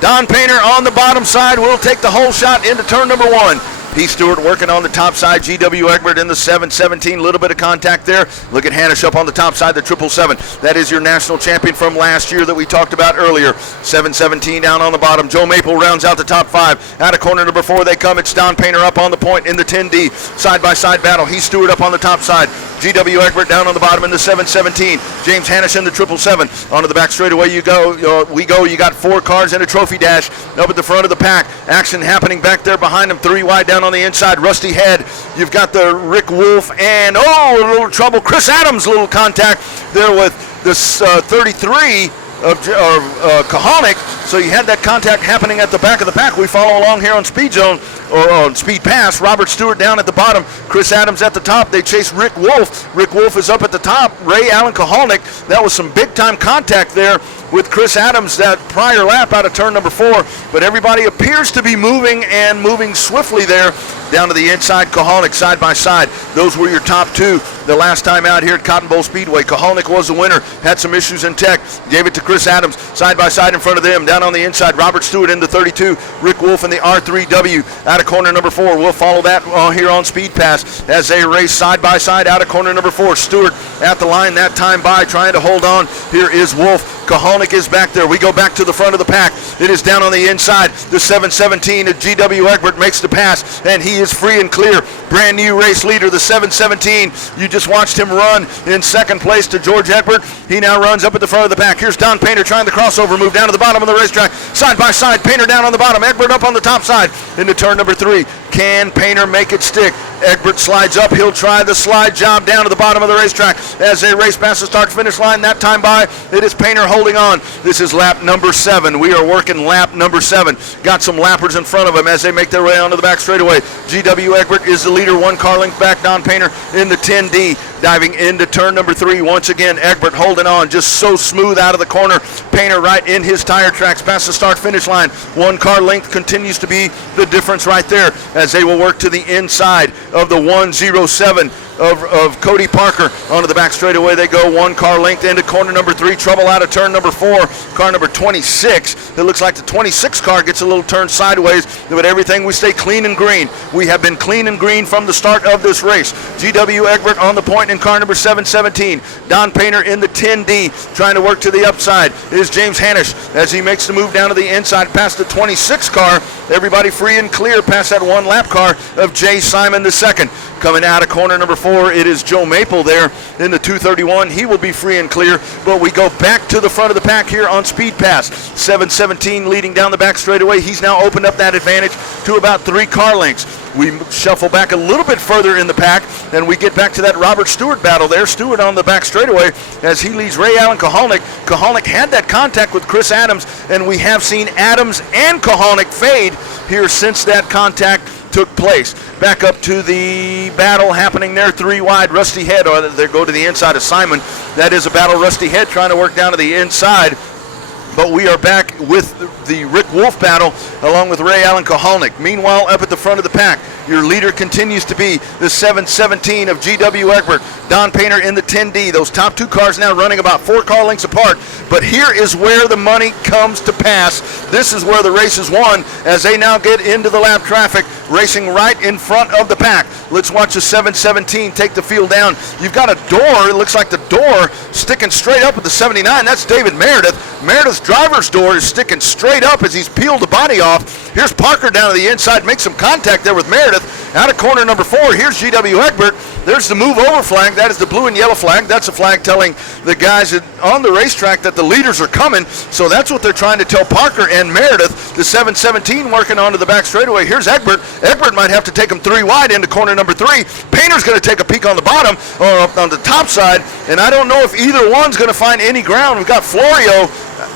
Don Painter on the bottom side will take the whole shot into turn number 1. Pete Stewart working on the top side. GW Egbert in the 717. A little bit of contact there. Look at Hanisch up on the top side, the 777. That is your national champion from last year that we talked about earlier. 717 down on the bottom. Joe Maple rounds out the top 5. Out of corner number 4 they come. It's Don Painter up on the point in the 10D. Side-by-side battle. He's Stewart up on the top side. GW Egbert down on the bottom in the 717. James Hanisch in the 777. Onto the back straightaway you go. We go. You got 4 cars in a trophy dash up at the front of the pack. Action happening back there behind them. 3 wide down on the inside. Rusty Head. You've got the Rick Wolf and, a little trouble. Chris Adams, little contact there with this 33 of Kahonic. So you had that contact happening at the back of the pack. We follow along here on Speed Zone, or on Speed Pass. Robert Stewart down at the bottom. Chris Adams at the top. They chase Rick Wolf. Rick Wolf is up at the top. Ray Allen Kahonic. That was some big-time contact there with Chris Adams that prior lap out of turn number 4. But everybody appears to be moving and moving swiftly there down to the inside. Kahonic side by side. Those were your top 2 the last time out here at Cotton Bowl Speedway. Kahonic was the winner. Had some issues in tech. Gave it to Chris Adams side by side in front of them. Down on the inside, Robert Stewart in the 32. Rick Wolf in the R3W out of corner number 4. We'll follow that here on Speed Pass as they race side by side out of corner number 4. Stewart at the line that time by, trying to hold on. Here is Wolf. Kahonic is back there. We go back to the front of the pack. It is down on the inside. The 717 of GW Egbert makes the pass, and he is free and clear. Brand new race leader, the 717. You just watched him run in second place to George Egbert. He now runs up at the front of the pack. Here's Don Painter trying the crossover move down to the bottom of the racetrack. Side by side, Painter down on the bottom. Egbert up on the top side into turn number 3. Can Painter make it stick? Egbert slides up. He'll try the slide job down to the bottom of the racetrack as they race past the start-finish line. That time by, it is Painter holding on. This is lap number 7. We are working lap number 7. Got some lappers in front of him as they make their way onto the back straightaway. GW Egbert is the leader, 1 car length back. Don Painter in the 10D. Diving into turn number 3. Once again, Egbert holding on, just so smooth out of the corner. Painter right in his tire tracks past the start-finish line. 1 car length continues to be the difference right there as they will work to the inside of the 107 of Cody Parker. Onto the back straightaway they go, 1 car length into corner number 3. Trouble out of turn number 4. Car number 26. It looks like the 26 car gets a little turn sideways, but everything, we stay clean and green. We have been clean and green from the start of this race. GW Egbert on the point in car number 717. Don Painter in the 10D trying to work to the upside is James Hanisch as he makes the move down to the inside past the 26 car. Everybody free and clear past that 1 lap car of Jay Simon II. Coming out of corner number 4, it is Joe Maple there in the 231. He will be free and clear, but we go back to the front of the pack here on Speed Pass. 717 leading down the back straightaway. He's now opened up that advantage to about 3 car lengths. We shuffle back a little bit further in the pack, and we get back to that Robert Stewart battle there. Stewart on the back straightaway as he leads Ray Allen Kohalnik. Kohalnik had that contact with Chris Adams, and we have seen Adams and Kohalnik fade here since that contact took place. Back up to the battle happening there, 3 wide. Rusty Head, or they go to the inside of Simon. That is a battle. Rusty Head trying to work down to the inside. But we are back with the Rick Wolf battle along with Ray Allen Kohalnik. Meanwhile, up at the front of the pack, your leader continues to be the 717 of GW Egbert. Don Painter in the 10D. Those top 2 cars now running about 4 car lengths apart. But here is where the money comes to pass. This is where the race is won as they now get into the lap traffic, racing right in front of the pack. Let's watch the 717 take the field down. You've got a door. It looks like the door sticking straight up with the 79. That's David Meredith. Meredith's driver's door is sticking straight up as he's peeled the body off. Here's Parker down to the inside, makes some contact there with Meredith. Out of corner number 4, here's GW Egbert. There's the move over flag. That is the blue and yellow flag. That's a flag telling the guys on the racetrack that the leaders are coming. So that's what they're trying to tell Parker and Meredith. The 717 working onto the back straightaway. Here's Egbert. Egbert might have to take him 3 wide into corner number 3. Painter's going to take a peek on the bottom or up on the top side, and I don't know if either one's going to find any ground. We've got Florio.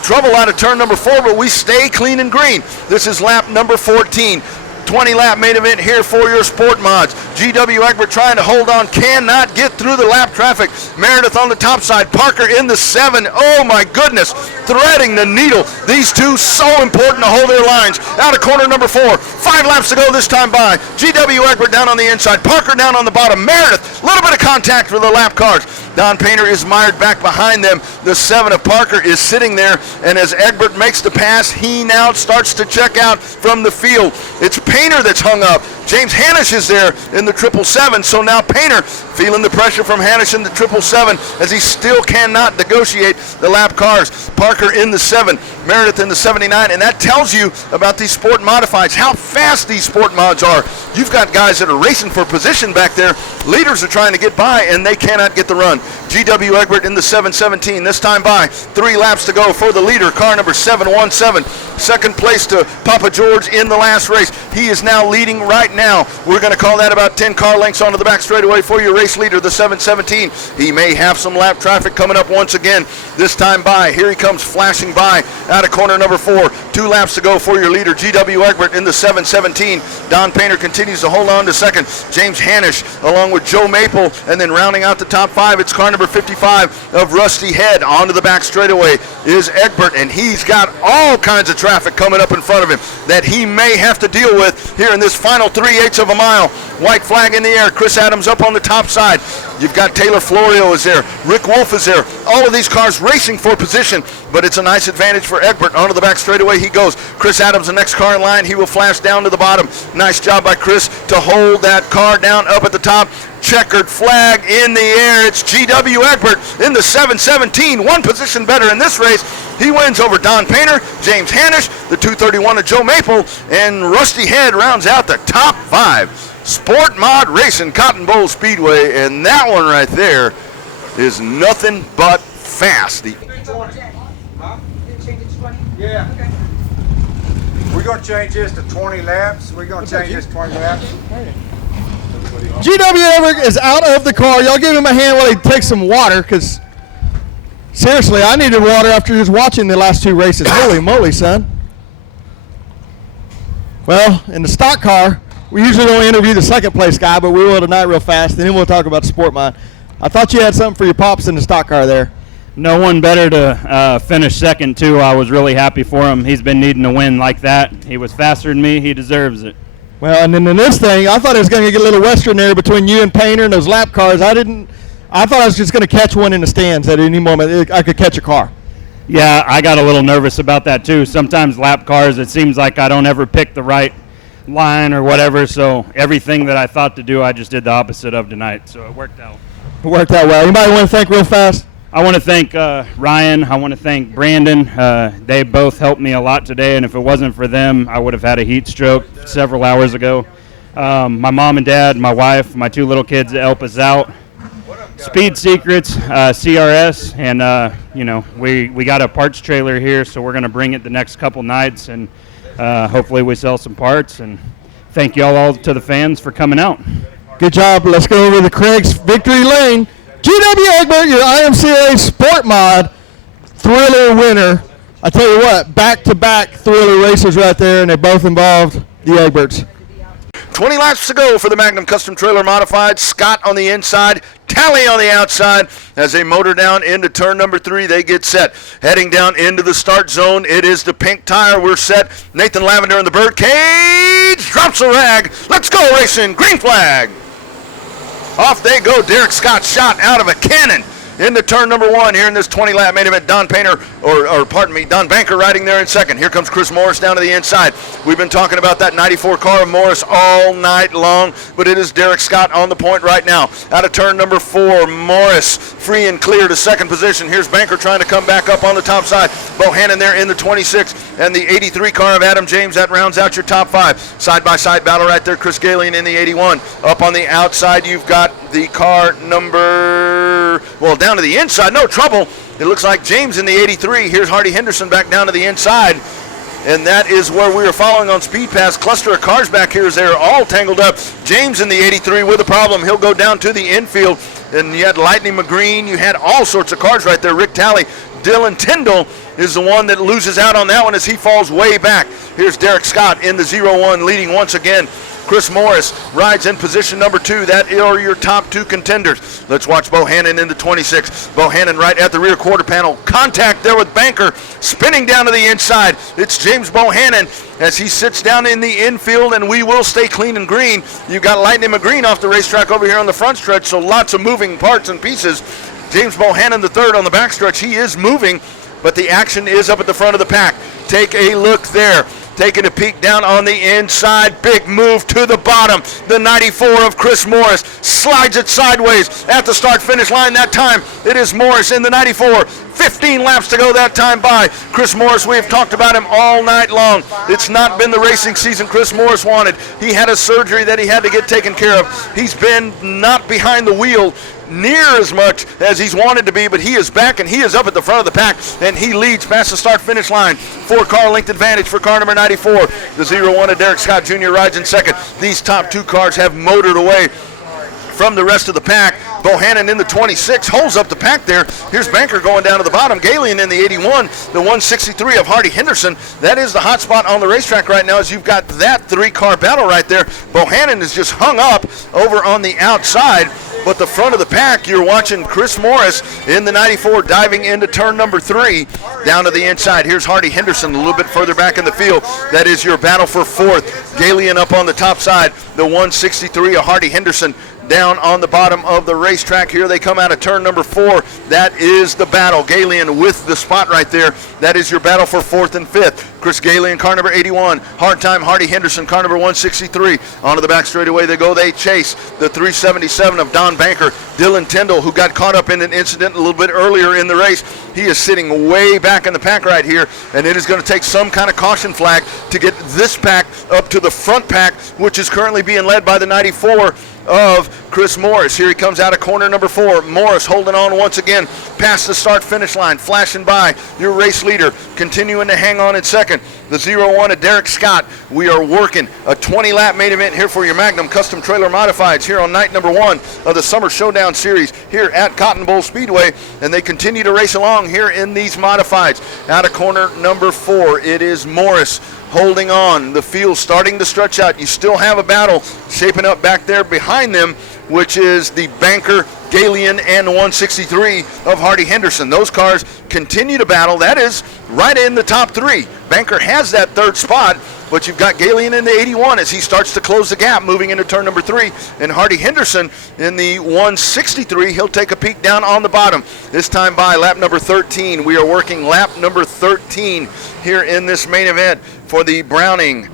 Trouble out of turn number 4, but we stay clean and green. This is lap number 14. 20-lap main event here for your sport mods. GW Egbert trying to hold on, cannot get through the lap traffic. Meredith on the top side, Parker in the 7. Oh my goodness, threading the needle. These two so important to hold their lines. Out of corner number 4, 5 laps to go this time by. GW Egbert down on the inside, Parker down on the bottom. Meredith, a little bit of contact for the lap cars. Don Painter is mired back behind them. The 7 of Parker is sitting there, and as Egbert makes the pass, he now starts to check out from the field. It's Painter that's hung up. James Hanisch is there in the 777, so now Painter feeling the pressure from Hanisch in the 777 as he still cannot negotiate the lap cars. Parker in the 7, Meredith in the 79, and that tells you about these sport modifieds, how fast these sport mods are. You've got guys that are racing for position back there. Leaders are trying to get by, and they cannot get the run. GW Egbert in the 717, this time by. 3 laps to go for the leader, car number 717. Second place to Papa George in the last race. He is now leading right now. We're going to call that about 10 car lengths onto the back straightaway for your race leader, the 717. He may have some lap traffic coming up once again. This time by. Here he comes flashing by out of corner number 4. 2 laps to go for your leader, GW Egbert in the 717. Don Painter continues to hold on to second. James Hanisch along with Joe Maple, and then rounding out the top 5, it's car number 55 of Rusty Head. Onto the back straightaway is Egbert, and he's got all kinds of traffic coming up in front of him that he may have to deal with here in this final 3/8 of a mile. White flag in the air. Chris Adams up on the top side. You've got Taylor Florio is there. Rick Wolf is there. All of these cars racing for position, but it's a nice advantage for Egbert. Onto the back straightaway he goes. Chris Adams, the next car in line. He will flash down to the bottom. Nice job by Chris to hold that car down up at the top. Checkered flag in the air. It's GW Egbert in the 717. One position better in this race. He wins over Don Painter, James Hanisch, the 231 of Joe Maple, and Rusty Head rounds out the top 5. Sport Mod Racing, Cotton Bowl Speedway, and that one right there is nothing but fast. Yeah. We're going to change this to 20 laps. We're going to change this to 20 laps. GW Everett is out of the car. Y'all give him a hand while he takes some water, because seriously, I needed water after just watching the last 2 races. Holy moly, son. Well, in the stock car, we usually don't interview the second place guy, but we will tonight real fast, and then we'll talk about the Sport Mod. I thought you had something for your pops in the stock car there. No one better to finish second, too. I was really happy for him. He's been needing a win like that. He was faster than me. He deserves it. Well, and then in this thing, I thought it was going to get a little western there between you and Painter and those lap cars. I thought I was just going to catch one in the stands at any moment. I could catch a car. Yeah, I got a little nervous about that, too. Sometimes lap cars, it seems like I don't ever pick the right line or whatever, so everything that I thought to do, I just did the opposite of tonight, so it worked out. It worked out well. Anybody want to thank real fast? I want to thank Ryan. I want to thank Brandon. They both helped me a lot today, and if it wasn't for them, I would have had a heat stroke several hours ago. My mom and dad, my wife, my 2 little kids that help us out. Speed Secrets, CRS, and we got a parts trailer here, so we're going to bring it the next couple nights, and hopefully we sell some parts. And thank you all to the fans for coming out. Good job. Let's go over to Craig's victory lane. GW Egbert, your IMCA Sport Mod Thriller winner. I tell you what, back-to-back Thriller races right there, and they both involved the Egberts. 20 laps to go for the Magnum Custom Trailer Modified. Scott on the inside, Tally on the outside. As they motor down into turn number 3, they get set. Heading down into the start zone, it is the pink tire. We're set. Nathan Lavender and the Birdcage drops a rag. Let's go racing. Green flag. Off they go. Derek Scott shot out of a cannon into turn number 1 here in this 20-lap main event. Don Banker riding there in second. Here comes Chris Morris down to the inside. We've been talking about that 94 car of Morris all night long, but it is Derek Scott on the point right now. Out of turn number 4, Morris free and clear to second position. Here's Banker trying to come back up on the top side. Bohannon there in the 26, and the 83 car of Adam James. That rounds out your top 5. Side-by-side battle right there. Chris Galian in the 81. Up on the outside, you've got the car number, down to the inside, no trouble. It looks like James in the 83. Here's Hardy Henderson back down to the inside. And that is where we are following on Speed Pass. Cluster of cars back here as they're all tangled up. James in the 83 with a problem. He'll go down to the infield. And you had Lightning McGreen. You had all sorts of cars right there. Rick Talley. Dylan Tyndall is the one that loses out on that one as he falls way back. Here's Derek Scott in the 0-1 leading once again. Chris Morris rides in position number 2. That are your top 2 contenders. Let's watch Bohannon in the 26. Bohannon right at the rear quarter panel. Contact there with Banker, spinning down to the inside. It's James Bohannon as he sits down in the infield, and we will stay clean and green. You've got Lightning McGreen off the racetrack over here on the front stretch, so lots of moving parts and pieces. James Bohannon the third on the back stretch. He is moving, but the action is up at the front of the pack. Take a look there. Taking a peek down on the inside. Big move to the bottom. The 94 of Chris Morris slides it sideways at the start-finish line. That time it is Morris in the 94. 15 laps to go that time by. Chris Morris, we have talked about him all night long. It's not been the racing season Chris Morris wanted. He had a surgery that he had to get taken care of. He's been not behind the wheel near as much as he's wanted to be, but he is back and he is up at the front of the pack, and he leads past the start-finish line. 4-car length advantage for car number 94. The 0-1 of Derek Scott Jr. rides in second. These top 2 cars have motored away from the rest of the pack. Bohannon in the 26 holds up the pack there. Here's Banker going down to the bottom. Galian in the 81. The 163 of Hardy Henderson. That is the hot spot on the racetrack right now, as you've got that 3-car battle right there. Bohannon is just hung up over on the outside. But the front of the pack, you're watching Chris Morris in the 94 diving into turn number 3 down to the inside. Here's Hardy Henderson a little bit further back in the field. That is your battle for 4th. Galian up on the top side. The 163 of Hardy Henderson down on the bottom of the racetrack. Here they come out of turn number 4. That is the battle. Galian with the spot right there. That is your battle for 4th and 5th. Chris Galian, car number 81. Hard time, Hardy Henderson, car number 163. Onto the back straightaway they go. They chase the 377 of Don Banker. Dylan Tyndall, who got caught up in an incident a little bit earlier in the race. He is sitting way back in the pack right here, and it is going to take some kind of caution flag to get this pack up to the front pack, which is currently being led by the 94 of Chris Morris. Here he comes out of corner number 4. Morris holding on once again past the start-finish line, flashing by your race leader, continuing to hang on in second. The 0-1 of Derek Scott. We are working a 20-lap main event here for your Magnum Custom Trailer Modifieds here on night number 1 of the Summer Showdown Series here at Cotton Bowl Speedway, and they continue to race along here in these Modifieds. Out of corner number 4, it is Morris holding on. The field starting to stretch out. You still have a battle shaping up back there behind them, which is the Banker, Galeon, and 163 of Hardy Henderson. Those cars continue to battle. That is right in the top 3. Banker has that 3rd spot, but you've got Galeon in the 81 as he starts to close the gap moving into turn number 3. And Hardy Henderson in the 163, he'll take a peek down on the bottom. This time by lap number 13. We are working lap number 13 here in this main event for the Browning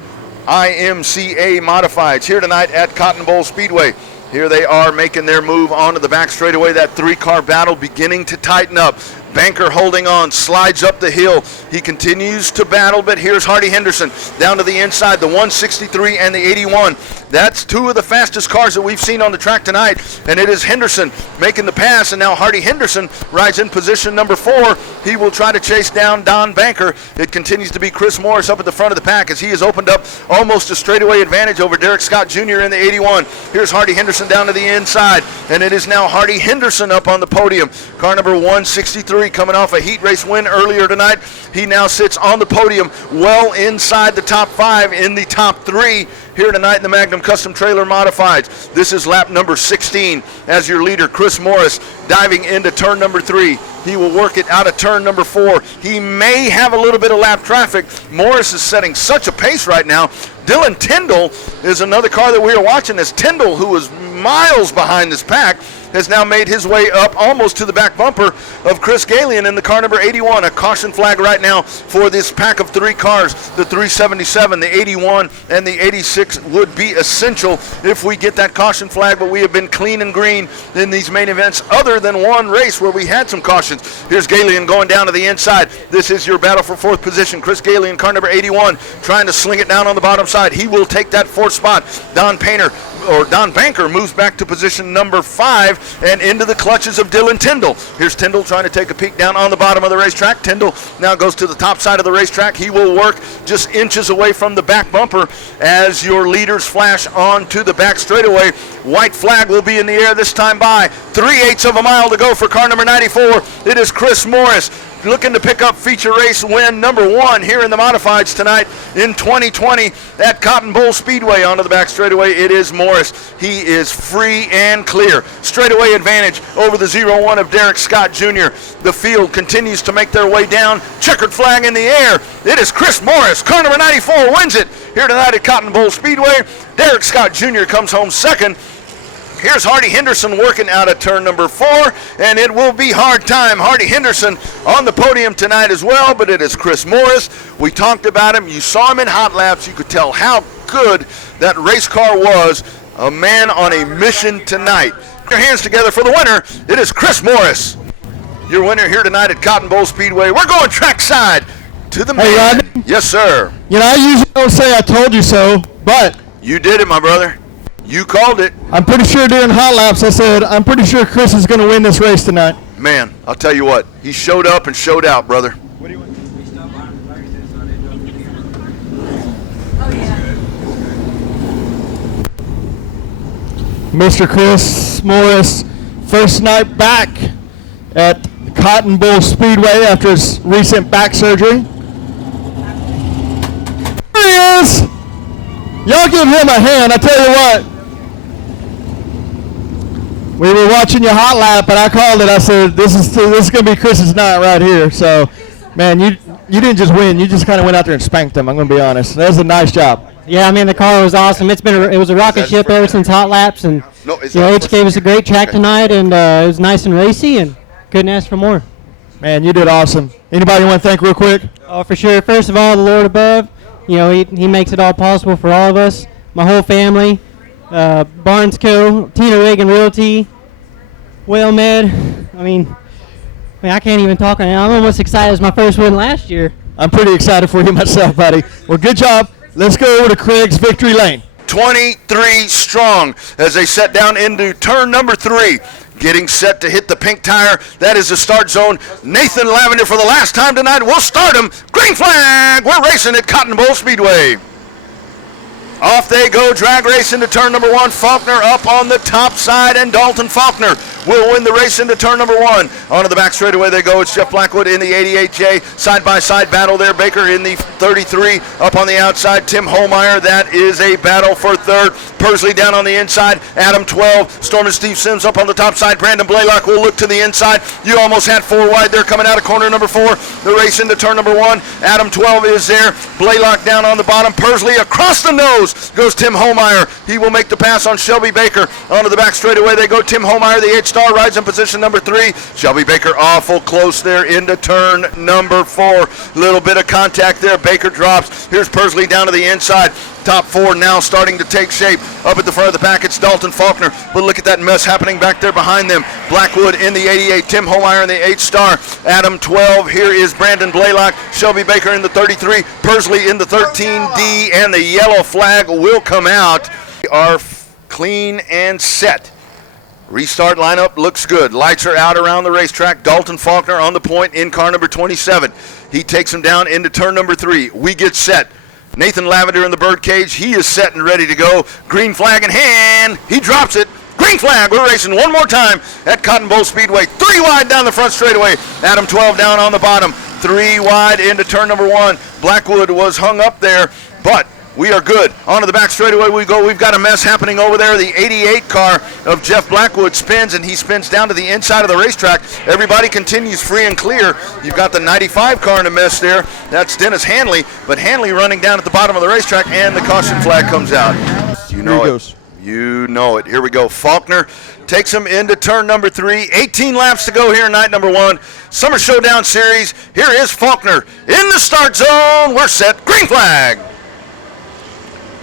IMCA Modifieds here tonight at Cotton Bowl Speedway. Here they are making their move onto the back straightaway. That 3-car battle beginning to tighten up. Banker holding on, slides up the hill. He continues to battle, but here's Hardy Henderson down to the inside, the 163 and the 81. That's 2 of the fastest cars that we've seen on the track tonight, and it is Henderson making the pass, and now Hardy Henderson rides in position number 4. He will try to chase down Don Banker. It continues to be Chris Morris up at the front of the pack as he has opened up almost a straightaway advantage over Derek Scott Jr. in the 81. Here's Hardy Henderson down to the inside, and it is now Hardy Henderson up on the podium. Car number 163 coming off a heat race win earlier tonight. He now sits on the podium well inside the top 5 in the top 3 here tonight in the Magnum Custom Trailer Modifieds. This is lap number 16 as your leader, Chris Morris, diving into turn number 3. He will work it out of turn number 4. He may have a little bit of lap traffic. Morris is setting such a pace right now. Dylan Tyndall is another car that we are watching as Tyndall, who was miles behind this pack, has now made his way up almost to the back bumper of Chris Galeon in the car number 81. A caution flag right now for this pack of 3 cars. The 377, the 81, and the 86 would be essential if we get that caution flag, but we have been clean and green in these main events other than one race where we had some cautions. Here's Galeon going down to the inside. This is your battle for 4th position. Chris Galeon, car number 81, trying to sling it down on the bottom side. He will take that 4th spot. Don Banker moves back to position number 5 and into the clutches of Dylan Tyndall. Here's Tyndall trying to take a peek down on the bottom of the racetrack. Tyndall now goes to the top side of the racetrack. He will work just inches away from the back bumper as your leaders flash onto the back straightaway. White flag will be in the air this time by 3/8 of a mile to go for car number 94. It is Chris Morris looking to pick up feature race win number 1 here in the Modifieds tonight in 2020 at Cotton Bowl Speedway. Onto the back straightaway, it is Morris. He is free and clear. Straightaway advantage over the 0-1 of Derek Scott Jr. The field continues to make their way down. Checkered flag in the air. It is Chris Morris. Car number 94 wins it here tonight at Cotton Bowl Speedway. Derek Scott Jr. comes home second. Here's Hardy Henderson working out of turn number 4, and it will be hard time. Hardy Henderson on the podium tonight as well, but it is Chris Morris. We talked about him. You saw him in hot laps. You could tell how good that race car was. A man on a mission tonight. Put your hands together for the winner. It is Chris Morris, your winner here tonight at Cotton Bowl Speedway. We're going trackside to the man. Hey, Rodney? Yes, sir. You know, I usually don't say I told you so, but You did it, my brother. You called it. I'm pretty sure during hot laps I said, I'm pretty sure Chris is going to win this race tonight. Man, I'll tell you what. He showed up and showed out, brother. What do you want? Mr. Chris Morris, first night back at Cotton Bowl Speedway after his recent back surgery. There he is! Y'all give him a hand, I tell you what. We were watching your hot lap, and I called it. I said, this is going to be Chris's night right here. So, man, you didn't just win. You just kind of went out there and spanked him, I'm going to be honest. That was a nice job. Yeah, I mean, the car was awesome. It was a rocket ship ever since hot laps, and H gave us a great track tonight, and it was nice and racy, and couldn't ask for more. Man, you did awesome. Anybody want to thank real quick? Oh, for sure. First of all, the Lord above. You know, he makes it all possible for all of us. My whole family, Barnes Co., Tina Reagan Realty, Whale Med. I mean, I can't even talk. I'm almost excited. It was my first win last year. I'm pretty excited for you myself, buddy. Well, good job. Let's go over to Craig's Victory Lane. 23 strong as they set down into turn number 3. Getting set to hit the pink tire. That is the start zone. Nathan Lavender for the last time tonight. We'll start him. Green flag. We're racing at Cotton Bowl Speedway. Off they go, drag race into turn number 1. Faulkner up on the top side, and Dalton Faulkner will win the race into turn number 1. Onto the back straightaway they go. It's Jeff Blackwood in the 88J. Side-by-side battle there. Baker in the 33. Up on the outside, Tim Holmeyer. That is a battle for third. Pursley down on the inside. Adam 12. Storm and Steve Sims up on the top side. Brandon Blaylock will look to the inside. You almost had 4 wide there coming out of corner number 4. The race into turn number 1. Adam 12 is there. Blaylock down on the bottom. Pursley across the nose goes Tim Holmeyer. He will make the pass on Shelby Baker. Onto the back straightaway they go. Tim Holmeyer, the 8-star, rides in position number 3. Shelby Baker awful close there into turn number 4. Little bit of contact there. Baker drops. Here's Pursley down to the inside. Top 4 now starting to take shape. Up at the front of the pack, it's Dalton Faulkner. But look at that mess happening back there behind them. Blackwood in the 88, Tim Holmeyer in the 8-star, Adam 12. Here is Brandon Blaylock, Shelby Baker in the 33, Pursley in the 13D, and the yellow flag will come out. We are clean and set. Restart lineup looks good. Lights are out around the racetrack. Dalton Faulkner on the point in car number 27. He takes him down into turn number 3. We get set. Nathan Lavender in the birdcage. He is set and ready to go. Green flag in hand. He drops it. Green flag. We're racing one more time at Cotton Bowl Speedway. 3 wide down the front straightaway. Adam 12 down on the bottom. 3 wide into turn number 1. Blackwood was hung up there, but we are good. Onto the back straightaway we go. We've got a mess happening over there. The 88 car of Jeff Blackwood spins, and he spins down to the inside of the racetrack. Everybody continues free and clear. You've got the 95 car in a mess there. That's Dennis Hanley, but Hanley running down at the bottom of the racetrack, and the caution flag comes out. You know it. You know it. Here we go. Faulkner takes him into turn number 3. 18 laps to go here in night number 1. Summer Showdown Series. Here is Faulkner in the start zone. We're set. Green flag.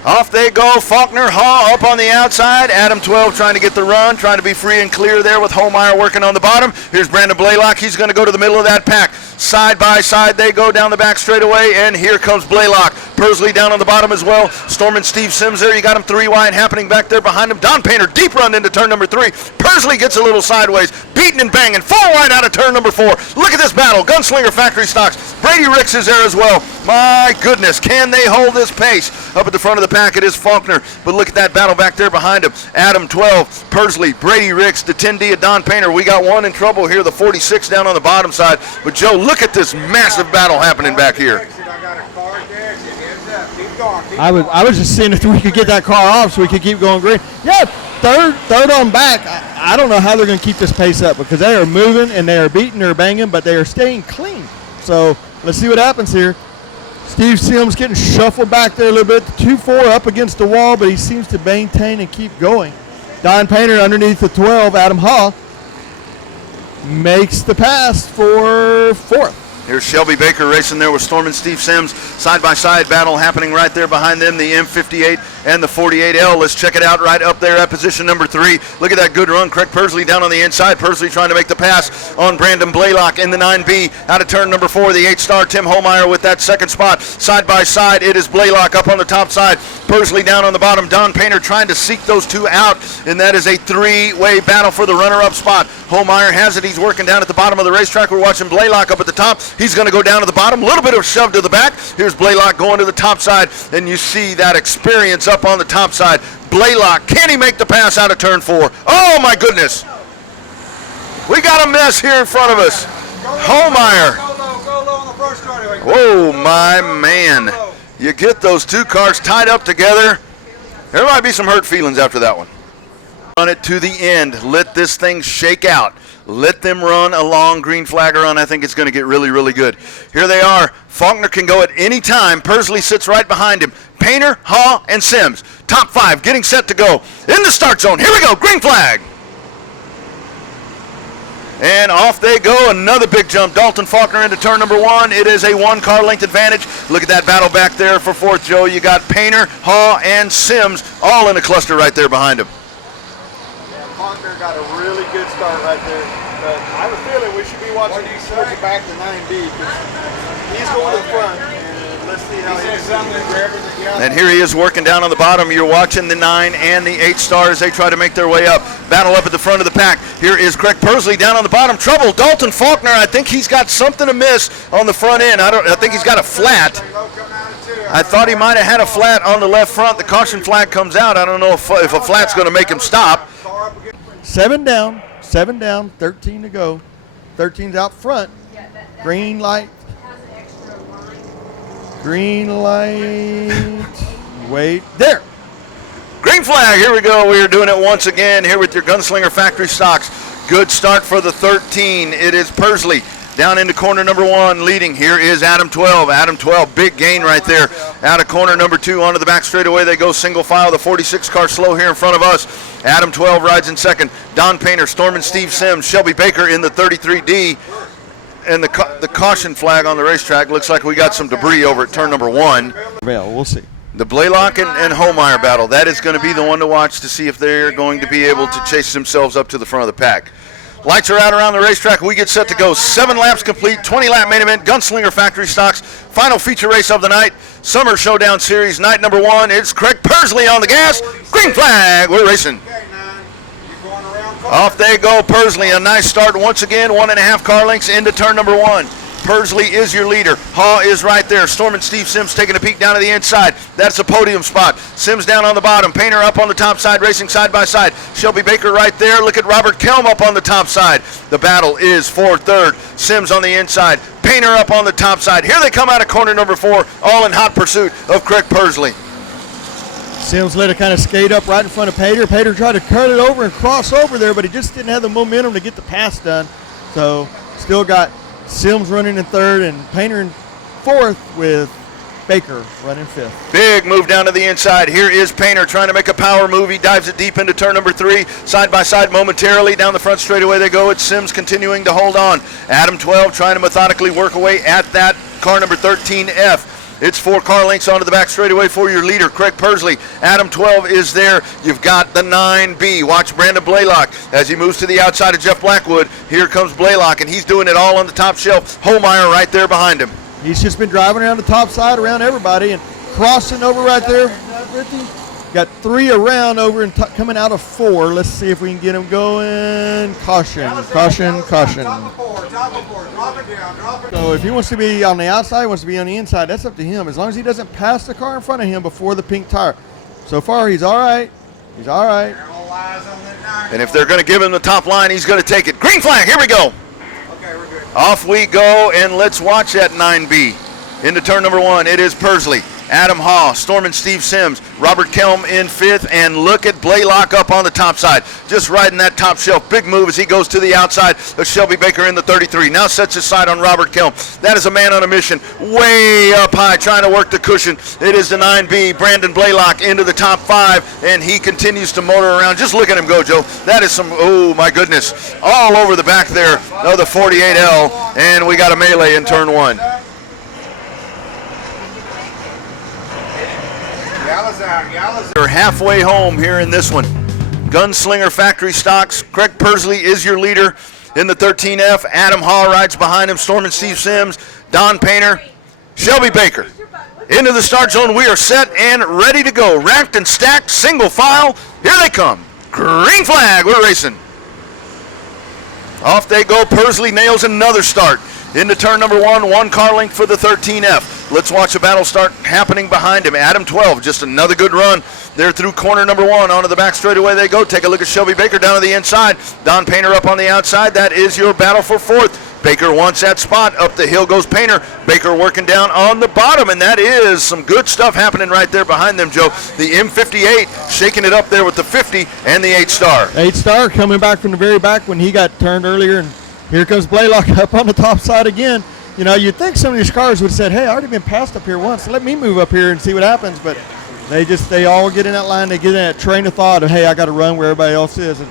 Off they go. Faulkner, Haw up on the outside. Adam 12 trying to get the run, trying to be free and clear there with Holmeyer working on the bottom. Here's Brandon Blaylock. He's going to go to the middle of that pack. Side by side they go down the back straightaway, and here comes Blaylock. Pursley down on the bottom as well. Storm and Steve Sims there. You got him 3 wide happening back there behind him. Don Painter deep run into turn number 3. Pursley gets a little sideways, beating and banging. 4 wide out of turn number 4. Look at this battle. Gunslinger Factory Stocks. Brady Ricks is there as well. My goodness, can they hold this pace? Up at the front of the pack it is Faulkner, but look at that battle back there behind him. Adam 12, Pursley, Brady Ricks, the 10D of Don Painter. We got one in trouble here, the 46 down on the bottom side. But Joe, look at this massive battle happening back here. I was just seeing if we could get that car off so we could keep going green. Yeah, third on back. I don't know how they're going to keep this pace up because they are moving and they are beating, they're banging, but they are staying clean. So let's see what happens here. Steve Sims getting shuffled back there a little bit. The 2-4 up against the wall, but he seems to maintain and keep going. Don Painter underneath the 12, Adam Haw, makes the pass for 4th. Here's Shelby Baker racing there with Storm and Steve Sims. Side-by-side battle happening right there behind them, the M58 and the 48L. Let's check it out right up there at position number 3. Look at that good run. Craig Pursley down on the inside. Pursley trying to make the pass on Brandon Blaylock in the 9B. Out of turn number 4, the 8-star Tim Holmeyer with that second spot. Side-by-side, it is Blaylock up on the top side. Pursley down on the bottom. Don Painter trying to seek those 2 out, and that is a 3-way battle for the runner-up spot. Holmeyer has it. He's working down at the bottom of the racetrack. We're watching Blaylock up at the top. He's going to go down to the bottom. A little bit of shove to the back. Here's Blaylock going to the top side, and you see that experience up on the top side. Blaylock, can he make the pass out of turn 4? Oh, my goodness. We got a mess here in front of us. Holmeyer. Oh, my man. You get those 2 cars tied up together. There might be some hurt feelings after that one. Run it to the end. Let this thing shake out. Let them run a long green flag run. I think it's going to get really, really good. Here they are. Faulkner can go at any time. Pursley sits right behind him. Painter, Haw, and Sims. Top 5 getting set to go. In the start zone. Here we go. Green flag. And off they go. Another big jump. Dalton Faulkner into turn number 1. It is a 1-car length advantage. Look at that battle back there for 4th, Joe. You got Painter, Haw, and Sims all in a cluster right there behind him. Faulkner got a really good start right there. But I have a feeling we should be watching towards the back to 9B because he's going to the front. And And here he is working down on the bottom. You're watching the 9 and the 8 star as they try to make their way up. Battle up at the front of the pack. Here is Craig Persley down on the bottom. Trouble. Dalton Faulkner, I think he's got something amiss on the front end. I think he's got a flat. I thought he might have had a flat on the left front. The caution flag comes out. I don't know if a flat's going to make him stop. 7 down, 13 to go. 13's out front. Green light. Green light. Wait. There. Green flag. Here we go. We are doing it once again here with your Gunslinger Factory Stocks. Good start for the 13. It is Persley down into corner number 1 leading. Here is Adam 12. Adam 12, big gain right there. Out of corner number 2 onto the back straightaway. They go single file. The 46 car slow here in front of us. Adam 12 rides in second. Don Painter, Stormin' Steve Sims, Shelby Baker in the 33D. And the caution flag on the racetrack looks like we got some debris over at turn number 1. Well, we'll see. The Blaylock and Holmeyer battle. That is going to be the one to watch to see if they're going to be able to chase themselves up to the front of the pack. Lights are out around the racetrack. We get set to go. 7 laps complete, 20-lap main event, Gunslinger Factory Stocks. Final feature race of the night, Summer Showdown Series, night number 1. It's Craig Persley on the gas. Green flag. We're racing. Off they go, Persley. A nice start once again. 1.5 car lengths into turn number 1. Persley is your leader. Haw is right there. Stormin' Steve Sims taking a peek down to the inside. That's a podium spot. Sims down on the bottom. Painter up on the top side, racing side by side. Shelby Baker right there. Look at Robert Kelm up on the top side. The battle is for third. Sims on the inside. Painter up on the top side. Here they come out of corner number 4, all in hot pursuit of Craig Persley. Sims let it kind of skate up right in front of Pater. Pater tried to cut it over and cross over there, but he just didn't have the momentum to get the pass done. So still got Sims running in third and Painter in fourth with Baker running fifth. Big move down to the inside. Here is Painter trying to make a power move. He dives it deep into turn number 3. Side by side momentarily. Down the front straightaway they go. It's Sims continuing to hold on. Adam 12 trying to methodically work away at that car number 13F. It's 4 car lengths onto the back straightaway for your leader, Craig Persley. Adam 12 is there. You've got the 9B. Watch Brandon Blaylock as he moves to the outside of Jeff Blackwood. Here comes Blaylock, and he's doing it all on the top shelf. Holmeyer right there behind him. He's just been driving around the top side around everybody and crossing over right there. Got 3 around over and coming out of 4. Let's see if we can get him going. Caution, caution, caution. So if he wants to be on the outside, he wants to be on the inside, that's up to him. As long as he doesn't pass the car in front of him before the pink tire. So far, he's all right. He's all right. And if they're going to give him the top line, he's going to take it. Green flag, here we go. Okay, we're good. Off we go, and let's watch that 9B. Into turn number 1, it is Persley. Adam Haw, Stormin' Steve Sims, Robert Kelm in 5th, and look at Blaylock up on the top side. Just riding that top shelf. Big move as he goes to the outside of Shelby Baker in the 33. Now sets his sight on Robert Kelm. That is a man on a mission. Way up high, trying to work the cushion. It is the 9B, Brandon Blaylock into the top 5, and he continues to motor around. Just look at him go, Joe. That is some, oh my goodness, all over the back there of the 48L, and we got a melee in turn 1. They're halfway home here in this one. Gunslinger Factory Stocks. Craig Persley is your leader in the 13F. Adam Haw rides behind him. Stormin' Steve Sims, Don Painter, Shelby Baker. Into the start zone. We are set and ready to go. Racked and stacked, single file. Here they come. Green flag. We're racing. Off they go. Persley nails another start. Into turn number 1, 1 car length for the 13F. Let's watch the battle start happening behind him. Adam 12, just another good run. They're through corner number 1. Onto the back straightaway they go. Take a look at Shelby Baker down to the inside. Don Painter up on the outside. That is your battle for 4th. Baker wants that spot. Up the hill goes Painter. Baker working down on the bottom, and that is some good stuff happening right there behind them, Joe. The M58 shaking it up there with the 50 and the 8 star. 8 star coming back from the very back when he got turned earlier, and here comes Blaylock up on the top side again. You know, you'd think some of these cars would have said, hey, I already been passed up here once. Let me move up here and see what happens. But they all get in that line. They get in that train of thought of, hey, I got to run where everybody else is. And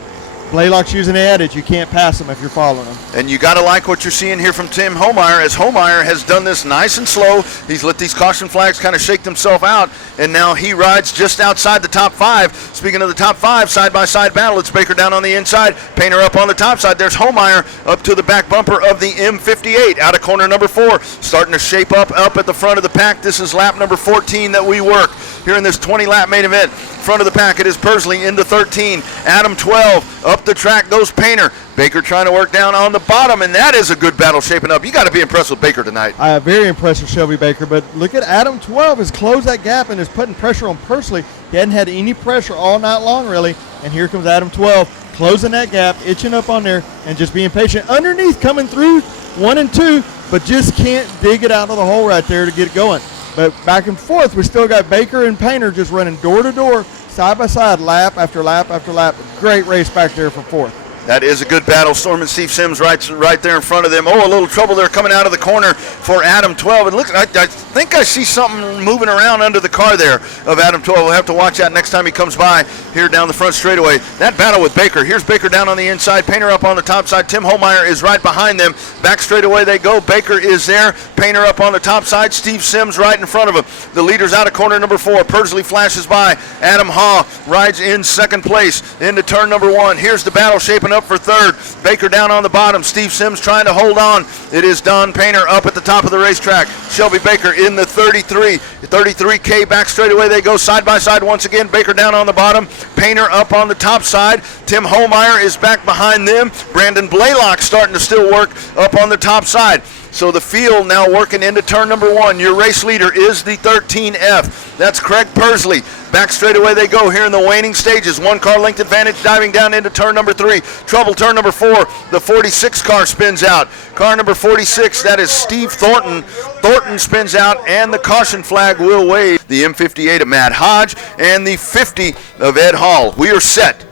Blaylock's using the adage, you can't pass them if you're following them. And you got to like what you're seeing here from Tim Homeyer, as Homeyer has done this nice and slow. He's let these caution flags kind of shake themselves out, and now he rides just outside the top 5. Speaking of the top 5, side-by-side battle, it's Baker down on the inside, Painter up on the top side. There's Homeyer up to the back bumper of the M58, out of corner number 4, starting to shape up at the front of the pack. This is lap number 14 that we work here in this 20-lap main event. Front of the pack, it is Persley into 13, Adam 12, up the track goes Painter. Baker trying to work down on the bottom, and that is a good battle shaping up. You got to be impressed with Baker tonight. Very impressed with Shelby Baker, but look at Adam 12 has closed that gap and is putting pressure on Persley. He hadn't had any pressure all night long, really, and here comes Adam 12, closing that gap, itching up on there, and just being patient. Underneath, coming through 1 and 2, but just can't dig it out of the hole right there to get it going. But back and forth, we still got Baker and Painter just running door to door, side by side, lap after lap after lap. Great race back there for 4th. That is a good battle. Storm and Steve Sims right there in front of them. Oh, a little trouble there coming out of the corner for Adam 12. And look, I think I see something moving around under the car there of Adam 12. We'll have to watch that next time he comes by here down the front straightaway. That battle with Baker. Here's Baker down on the inside. Painter up on the top side. Tim Homeyer is right behind them. Back straightaway they go. Baker is there. Painter up on the top side. Steve Sims right in front of him. The leader's out of corner number 4. Persley flashes by. Adam Haw rides in second place into turn number 1. Here's the battle shaping up for 3rd. Baker down on the bottom. Steve Sims trying to hold on. It is Don Painter up at the top of the racetrack. Shelby Baker in the 33K back straightaway they go side by side once again. Baker down on the bottom. Painter up on the top side. Tim Homeyer is back behind them. Brandon Blaylock starting to still work up on the top side. So the field now working into turn number 1. Your race leader is the 13F. That's Craig Persley. Back straightaway they go here in the waning stages. 1 car length advantage diving down into turn number 3. Trouble turn number 4. The 46 car spins out. Car number 46, that is Steve Thornton. Thornton spins out and the caution flag will wave. The M58 of Matt Hodge and the 50 of Ed Hall. We are set.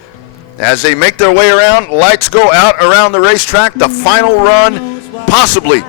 As they make their way around, lights go out around the racetrack. The final run, possibly,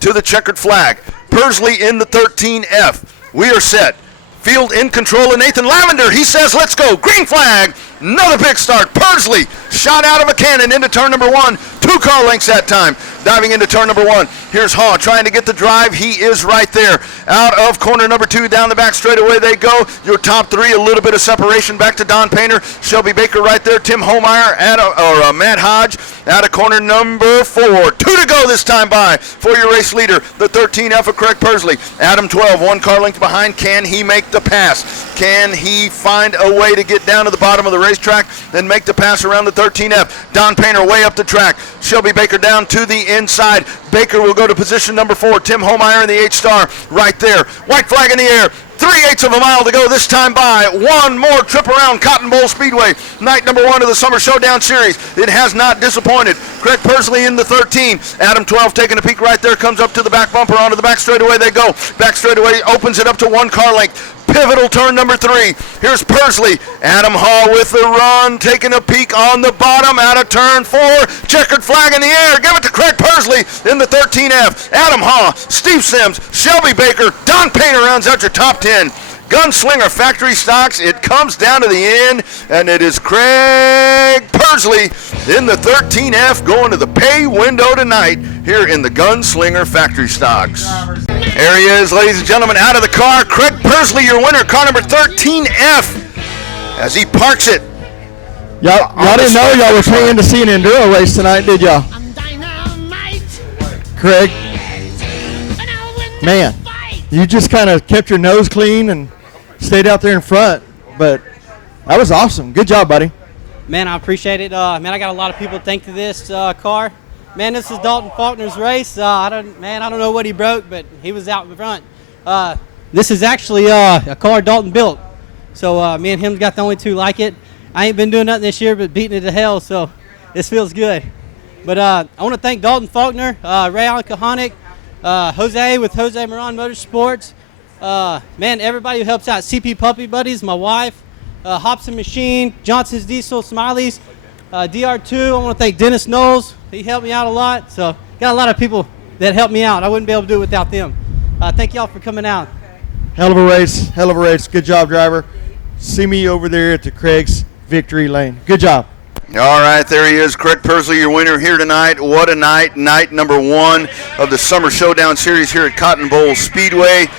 to the checkered flag. Persley in the 13F. We are set. Field in control of Nathan Lavender. He says, let's go. Green flag. Another big start. Persley shot out of a cannon into turn number 1. 2 car lengths that time. Diving into turn number 1. Here's Haw trying to get the drive. He is right there. Out of corner number 2. Down the back straightaway they go. Your top 3, a little bit of separation back to Don Painter. Shelby Baker right there. Tim Homeyer, Matt Hodge out of corner number 4. 2 to go this time by for your race leader, the 13F of Craig Persley. Adam 12, 1 car length behind. Can he make the pass? Can he find a way to get down to the bottom of the racetrack and make the pass around the 13F? Don Painter way up the track. Shelby Baker down to the inside. Baker will go to position number 4. Tim Homeyer in the H-star right there. White flag in the air. 3/8 of a mile to go this time by. 1 more trip around Cotton Bowl Speedway. Night number 1 of the Summer Showdown Series. It has not disappointed. Craig Persley in the 13. Adam 12 taking a peek right there. Comes up to the back bumper. Onto the back straightaway they go. Back straightaway opens it up to 1 car length. Pivotal turn number 3. Here's Persley. Adam Hall with the run. Taking a peek on the bottom. Out of turn 4. Checkered flag in the air. Give it to Craig Persley in the 13F. Adam Hall, Steve Sims, Shelby Baker, Don Painter rounds out your top 10. Gunslinger Factory Stocks, it comes down to the end, and it is Craig Persley in the 13F going to the pay window tonight here in the Gunslinger Factory Stocks. There he is, ladies and gentlemen, out of the car. Craig Persley, your winner, car number 13F, as he parks it. Y'all didn't know y'all were paying to see an enduro race tonight, did y'all? Craig, man, you just kind of kept your nose clean and stayed out there in front, but that was awesome. Good job, buddy. Man, I appreciate it. Man, I got a lot of people to thank to this car. Man, this is Dalton Faulkner's race. I don't know what he broke, but he was out in front. This is actually a car Dalton built, so me and him got the only 2 like it. I ain't been doing nothing this year but beating it to hell, so this feels good. But I want to thank Dalton Faulkner, Ray Kahanic, Jose with Jose Moran Motorsports. Man, everybody who helps out. CP Puppy Buddies, my wife, Hobson Machine, Johnson's Diesel, Smileys, DR2. I want to thank Dennis Knowles. He helped me out a lot. So got a lot of people that helped me out. I wouldn't be able to do it without them. Thank y'all for coming out. Hell of a race. Hell of a race. Good job, driver. See me over there at the Craig's Victory Lane. Good job. All right, there he is, Craig Persley, your winner here tonight. What a night, night number 1 of the Summer Showdown Series here at Cotton Bowl Speedway.